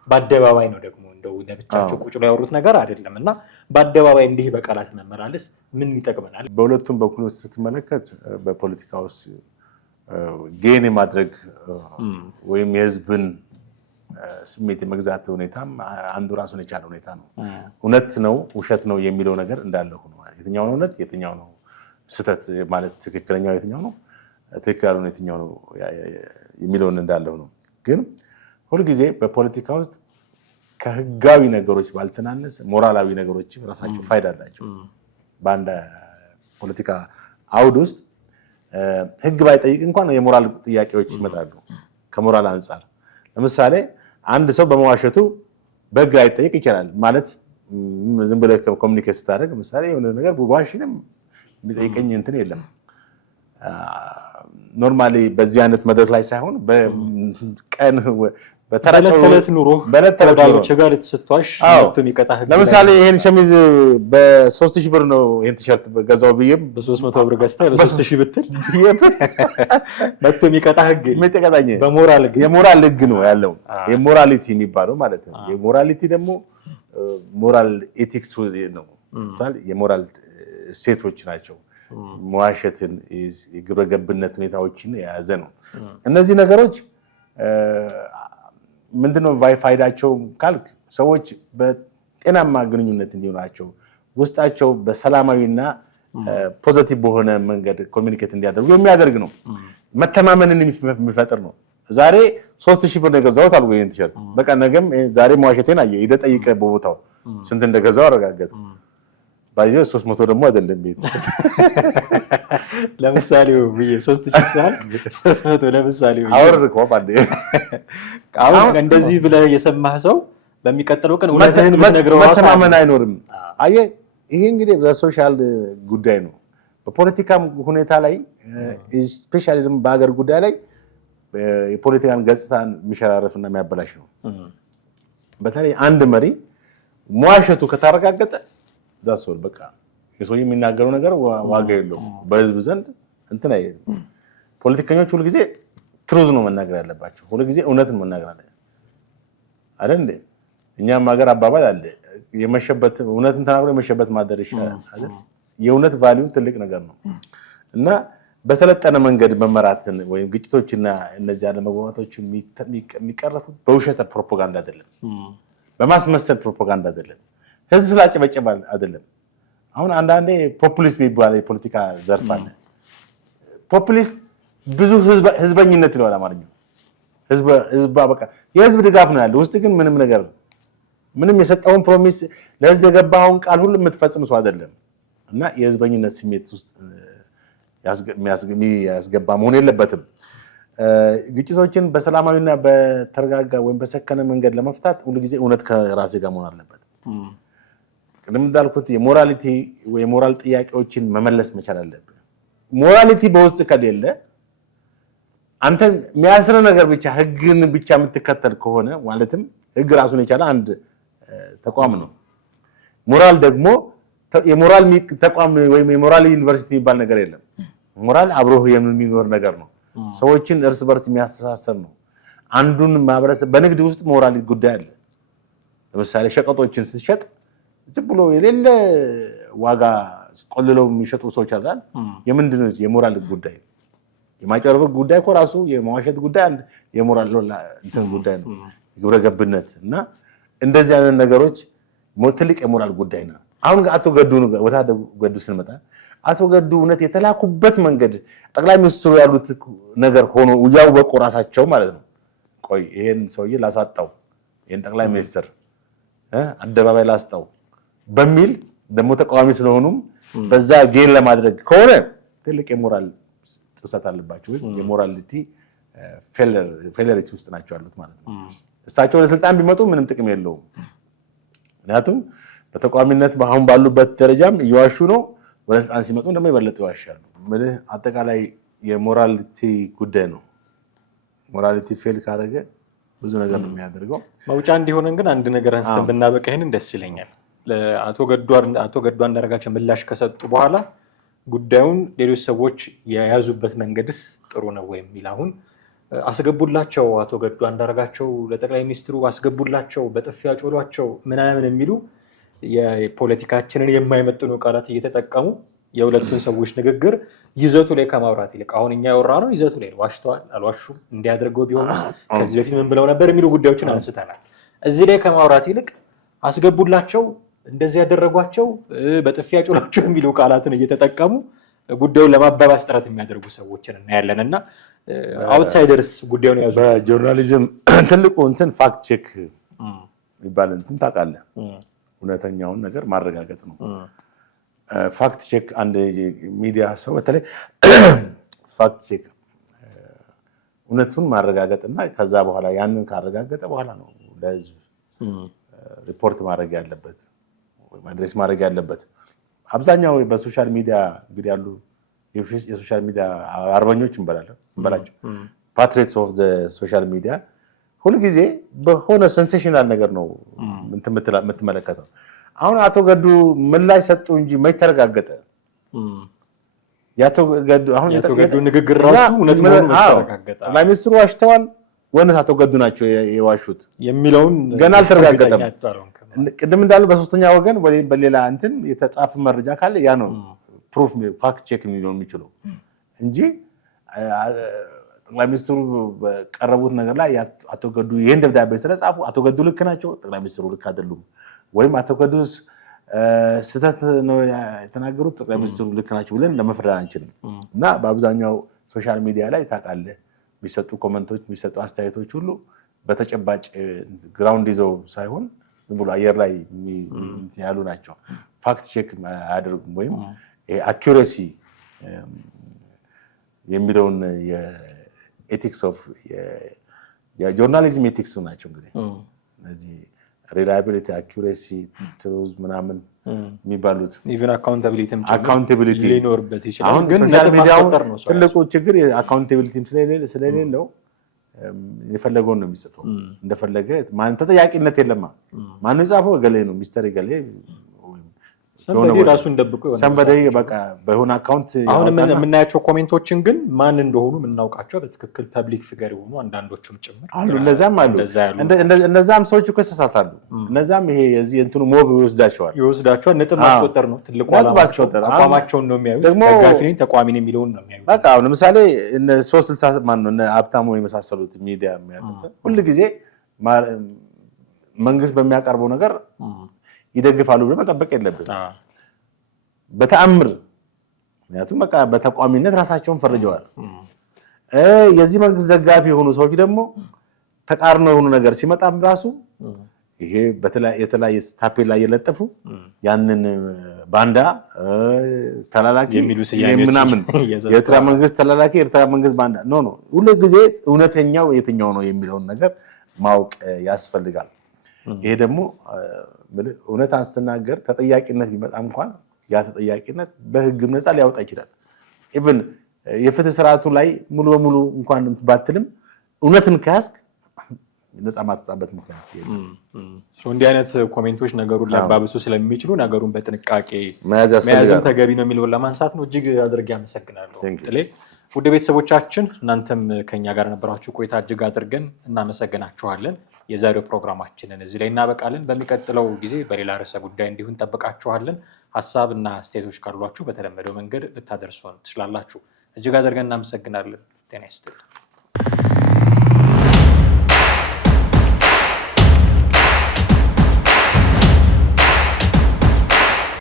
በአደባባይ ነው ደግሞ እንደው ለብቻቸው ቁጭ ላይ ያወሩት ነገር አይደለም እና በአደባባይ እንዲህ በቃላት መመላለስ ምን ይጠቅመናል? በሁለቱም በኩል ስትመለከት በፖለቲካ ውስጥ ጌን የማድረግ ወይም የህዝብን ስሜት የመግዛት ሁኔታም አንዱ ራሱን የቻለ ሁኔታ ነው። እውነት ነው ውሸት ነው የሚለው ነገር እንዳለ ሆኖ የትኛው ነው እውነት የትኛው ነው ስህተት ማለት ትክክለኛው የትኛው ነው ትክክል ያልሆነ የትኛው ነው የሚለውን እንዳለው ነው። ግን ሁልጊዜ በፖለቲካ ውስጥ ከህጋዊ ነገሮች ባልተናነሰ ሞራላዊ ነገሮችም ራሳቸው ፋይዳ አላቸው። በአንድ ፖለቲካ አውድ ውስጥ ህግ ባይጠይቅ እንኳን የሞራል ጥያቄዎች ይመጣሉ። ከሞራል አንጻር ለምሳሌ አንድ ሰው በመዋሸቱ በህግ ላይጠይቅ ይችላል። ማለት ዝም ብለህ ኮሚኒኬት ስታደርግ ምሳሌ የሆነ ነገር በዋሽንም የሚጠይቀኝ እንትን የለም። ኖርማሊ በዚህ አይነት መድረክ ላይ ሳይሆን በቀን በተረት ኑሮ በዳሎች ጋር ተሰጥቷሽ ለምሳሌ ይሄን ሸሚዝ በ3000 ብር ነው ይሄን ቲሸርት ገዛው ብዬም በ300 ብር ገዝታ በ3000 ብትል መጥቶ የሚቀጣ ህግ የሚጠቀጣኝ የሞራል ህግ ነው ያለው። የሞራሊቲ የሚባለው ማለት ነው። የሞራሊቲ ደግሞ ሞራል ኤቲክስ ነው። የሞራል ሴቶች ናቸው። መዋሸትን የግብረ ገብነት ሁኔታዎችን የያዘ ነው። እነዚህ ነገሮች ምንድነው ፋይዳቸው ካልክ ሰዎች በጤናማ ግንኙነት እንዲሆናቸው ውስጣቸው በሰላማዊና ፖዚቲቭ በሆነ መንገድ ኮሚኒኬት እንዲያደርጉ የሚያደርግ ነው። መተማመንን የሚፈጥር ነው። ዛሬ 3000 ብር ነው የገዛሁት አልኩ ይሄን ቲሸርት በቃ ነገም ዛሬ መዋሸቴን አየህ ሄደህ ጠይቀህ በቦታው ስንት እንደገዛው አረጋገጥ። ባይዘው 300 ደግሞ አይደለም ቤት ለምሳሌው ብዬ 3000 ሳል 300 ለምሳሌው አወርድከው ባንዴ አሁን እንደዚህ ብለህ የሰማህ ሰው በሚቀጥለው ቀን እውነትህን ብትነግረው መተማመን አይኖርም። አየህ ይሄ እንግዲህ በሶሻል ጉዳይ ነው። በፖለቲካ ሁኔታ ላይ ስፔሻሊ ደግሞ በሀገር ጉዳይ ላይ የፖለቲካን ገጽታን የሚሸራረፍና የሚያበላሽ ነው። በተለይ አንድ መሪ መዋሸቱ ከታረጋገጠ ዛሶል በቃ የሰው የሚናገረው ነገር ዋጋ የለውም በህዝብ ዘንድ እንትን አይደለም። ፖለቲከኞች ሁሉ ጊዜ ትሩዝ ነው መናገር ያለባቸው፣ ሁሉ ጊዜ እውነትን መናገር አለ አይደል እንዴ? እኛም ሀገር አባባል አለ የመሸበት እውነትን ተናግሮ የመሸበት ማደር ይሻላል አይደል? የእውነት ቫልዩ ትልቅ ነገር ነው እና በሰለጠነ መንገድ መመራትን ወይም ግጭቶችና እነዚህ አለመግባባቶች የሚቀረፉት በውሸት ፕሮፓጋንዳ አይደለም፣ በማስመሰል ፕሮፓጋንዳ አይደለም፣ ህዝብ ስላጨበጨበ አይደለም። አሁን አንዳንዴ ፖፑሊስት የሚባል የፖለቲካ ዘርፍ አለ። ፖፑሊስት ብዙ ህዝበኝነት ይለዋል አማርኛው። ህዝብ በቃ የህዝብ ድጋፍ ነው ያለው ውስጥ ግን ምንም የሰጠውን ፕሮሚስ ለህዝብ የገባውን ቃል ሁሉ የምትፈጽም ሰው አይደለም እና የህዝበኝነት ስሜት ውስጥ ያስገባ መሆን የለበትም። ግጭቶችን በሰላማዊና በተረጋጋ ወይም በሰከነ መንገድ ለመፍታት ሁሉ ጊዜ እውነት ከራሴ ጋር መሆን አለበት። ቅድም እንዳልኩት የሞራሊቲ ወይ የሞራል ጥያቄዎችን መመለስ መቻል አለብህ። ሞራሊቲ በውስጥ ከሌለ አንተ የሚያስረ ነገር ብቻ ህግን ብቻ የምትከተል ከሆነ ማለትም ህግ ራሱን የቻለ አንድ ተቋም ነው። ሞራል ደግሞ የሞራል ተቋም ወይም የሞራል ዩኒቨርሲቲ የሚባል ነገር የለም። ሞራል አብሮህ የሚኖር ነገር ነው። ሰዎችን እርስ በርስ የሚያስተሳሰር ነው። አንዱን ማህበረሰብ በንግድ ውስጥ ሞራል ጉዳይ አለ። ለምሳሌ ሸቀጦችን ስትሸጥ ዝም ብሎ የሌለ ዋጋ ቆልለው የሚሸጡ ሰዎች አሉ። የምንድነው የሞራል ጉዳይ? የማጭበርበር ጉዳይ እኮ ራሱ የማዋሸት ጉዳይ አንድ የሞራል ጉዳይ ነው። ግብረ ገብነት እና እንደዚህ አይነት ነገሮች ትልቅ የሞራል ጉዳይ ነው። አሁን አቶ ገዱ ስንመጣ አቶ ገዱ እውነት የተላኩበት መንገድ ጠቅላይ ሚኒስትሩ ያሉት ነገር ሆኖ ያወቁ ራሳቸው ማለት ነው። ቆይ ይሄን ሰውዬ ላሳጣው፣ ይሄን ጠቅላይ ሚኒስትር አደባባይ ላስጣው በሚል ደግሞ ተቃዋሚ ስለሆኑም በዛ ጌን ለማድረግ ከሆነ ትልቅ የሞራል ጥሰት አለባቸው። የሞራሊቲ ፌለሪቲ ውስጥ ናቸው ያሉት ማለት ነው። እሳቸው ለስልጣን ቢመጡ ምንም ጥቅም የለውም። ምክንያቱም በተቃዋሚነት አሁን ባሉበት ደረጃም እየዋሹ ነው። ወደ ስልጣን ሲመጡ ደግሞ የበለጠ ይዋሻሉ። አጠቃላይ የሞራሊቲ ጉዳይ ነው። ሞራሊቲ ፌል ካደረገ ብዙ ነገር ነው የሚያደርገው። መውጫ እንዲሆነን ግን አንድ ነገር አንስተን ብናበቃ ይሄንን ደስ ይለኛል። ለአቶ ገዱ አንዳርጋቸው ምላሽ ከሰጡ በኋላ ጉዳዩን ሌሎች ሰዎች የያዙበት መንገድስ ጥሩ ነው ወይ የሚል አሁን አስገቡላቸው፣ አቶ ገዱ አንዳርጋቸው ለጠቅላይ ሚኒስትሩ አስገቡላቸው፣ በጥፊ ያጮሏቸው ምናምን የሚሉ የፖለቲካችንን የማይመጥኑ ቃላት እየተጠቀሙ የሁለቱን ሰዎች ንግግር ይዘቱ ላይ ከማውራት ይልቅ አሁን እኛ ያወራ ነው ይዘቱ ላይ ዋሽተዋል አልዋሹም እንዲያደርገው ቢሆኑ ከዚህ በፊት ምን ብለው ነበር የሚሉ ጉዳዮችን አንስተናል። እዚህ ላይ ከማውራት ይልቅ አስገቡላቸው፣ እንደዚህ ያደረጓቸው፣ በጥፊ ያጮሏቸው የሚሉ ቃላትን እየተጠቀሙ ጉዳዩን ለማባባስ ጥረት የሚያደርጉ ሰዎችን እናያለን እና አውትሳይደርስ ጉዳዩን ያዙ። በጆርናሊዝም ትልቁ እንትን ፋክት ቼክ የሚባል እንትን ታውቃለህ፣ እውነተኛውን ነገር ማረጋገጥ ነው። ፋክት ቼክ አንድ ሚዲያ ሰው በተለይ ፋክት ቼክ እውነቱን ማረጋገጥና ከዛ በኋላ ያንን ካረጋገጠ በኋላ ነው ለህዝብ ሪፖርት ማድረግ ያለበት ወይ አድሬስ ማድረግ ያለበት። አብዛኛው በሶሻል ሚዲያ እንግዲህ ያሉ የሶሻል ሚዲያ አርበኞች እንበላቸው ፓትሪዮትስ ኦፍ ዘ ሶሻል ሚዲያ ሁልጊዜ በሆነ ሴንሴሽናል ነገር ነው የምትመለከተው። አሁን አቶ ገዱ ምላሽ ሰጡ እንጂ መች ተረጋገጠ? የአቶ ገዱ ንግግር ራሱ እውነት መሆኑን ተረጋገጠ። ጠቅላይ ሚኒስትሩ ዋሽተዋል ወይስ አቶ ገዱ ናቸው የዋሹት የሚለውን ገና አልተረጋገጠም። ቅድም እንዳሉ በሶስተኛ ወገን ወይ በሌላ እንትን የተጻፈ መረጃ ካለ ያ ነው ፕሩፍ ፋክት ቼክ ሊሆን የሚችለው እንጂ ጠቅላይ ሚኒስትሩ በቀረቡት ነገር ላይ አቶ ገዱ ይሄን ደብዳቤ ስለጻፉ አቶ ገዱ ልክ ናቸው፣ ጠቅላይ ሚኒስትሩ ልክ አይደሉም፣ ወይም አቶ ገዱ ስህተት ነው የተናገሩት፣ ጠቅላይ ሚኒስትሩ ልክ ናቸው ብለን ለመፍረድ አንችልም። እና በአብዛኛው ሶሻል ሚዲያ ላይ ታውቃለህ የሚሰጡ ኮመንቶች የሚሰጡ አስተያየቶች ሁሉ በተጨባጭ ግራውንድ ይዘው ሳይሆን ዝም ብሎ አየር ላይ ያሉ ናቸው። ፋክት ቼክ አያደርጉም ወይም አኪዩሬሲ የሚለውን የኤቲክስ ኦፍ የጆርናሊዝም ኤቲክሱ ናቸው። እንግዲህ እነዚህ ሪላያቢሊቲ፣ አኪዩሬሲ፣ ትሩዝ ምናምን የሚባሉት ኢቭን አካውንታቢሊቲ ሊኖርበት ይችላል። አሁን ግን ሶሻል ሚዲያው ትልቁ ችግር አካውንታቢሊቲም ስለሌለው የፈለገውን ነው የሚጽፈው እንደፈለገ። ተጠያቂነት የለማ። ማነው የጻፈው? እገሌ ነው ሚስተር እገሌ ሰንበዴ ራሱን ደብቆ ይሆናል። ሰንበዴ በቃ በሆነ አካውንት አሁን የምናያቸው ኮሜንቶችን ግን ማን እንደሆኑ የምናውቃቸው በትክክል ፐብሊክ ፊገር የሆኑ አንዳንዶቹም ጭምር አሉ። እነዛም ሰዎች እኮ ይሳሳታሉ። እነዛም ይሄ የዚህ እንትኑ ሞብ ይወስዳቸዋል። ነጥብ ማስቆጠር ነው ትልቁ ዓላማቸው። አቋማቸውን ነው የሚያዩት። ደጋፊ ነኝ ተቃዋሚ ነኝ የሚለውን ነው የሚያዩት። በቃ አሁን ለምሳሌ እነ 360 ማን ነው እነ ሀብታሙ የመሳሰሉት ሚዲያ የሚያቀርቡት ሁልጊዜ መንግስት በሚያቀርበው ነገር ይደግፋሉ ብለን መጠበቅ የለብንም በተአምር። ምክንያቱም በቃ በተቋሚነት ራሳቸውን ፈርጀዋል። የዚህ መንግስት ደጋፊ የሆኑ ሰዎች ደግሞ ተቃርኖ የሆኑ ነገር ሲመጣም ራሱ ይሄ የተለያየ ታፔላ እየለጠፉ ያንን ባንዳ ተላላኪ ምናምን የኤርትራ መንግስት ተላላኪ የኤርትራ መንግስት ባንዳ ኖ ሁሉ ጊዜ እውነተኛው የትኛው ነው የሚለውን ነገር ማወቅ ያስፈልጋል። ይሄ ደግሞ እውነት አንስተናገር ተጠያቂነት ቢመጣ እንኳን ያ ተጠያቂነት በህግም ነፃ ሊያወጣ ይችላል። ኢቭን የፍትህ ስርዓቱ ላይ ሙሉ በሙሉ እንኳን ባትልም እውነትን ከያዝክ ነፃ ማትወጣበት ምክንያት እንዲህ አይነት ኮሜንቶች ነገሩን ሊያባብሱ ስለሚችሉ ነገሩን በጥንቃቄ መያዝም ተገቢ ነው የሚለውን ለማንሳት ነው። እጅግ አድርጌ አመሰግናለሁ ጥሌ። ውድ ቤተሰቦቻችን እናንተም ከኛ ጋር ነበራችሁ ቆይታ እጅግ አድርገን እናመሰግናችኋለን። የዛሬው ፕሮግራማችንን እዚህ ላይ እናበቃለን። በሚቀጥለው ጊዜ በሌላ ርዕሰ ጉዳይ እንዲሁ እንጠብቃችኋለን። ሀሳብ እና አስተያየቶች ካሏችሁ በተለመደው መንገድ ልታደርሱን ትችላላችሁ። እጅግ አድርገን እናመሰግናለን። ጤና ይስጥልኝ።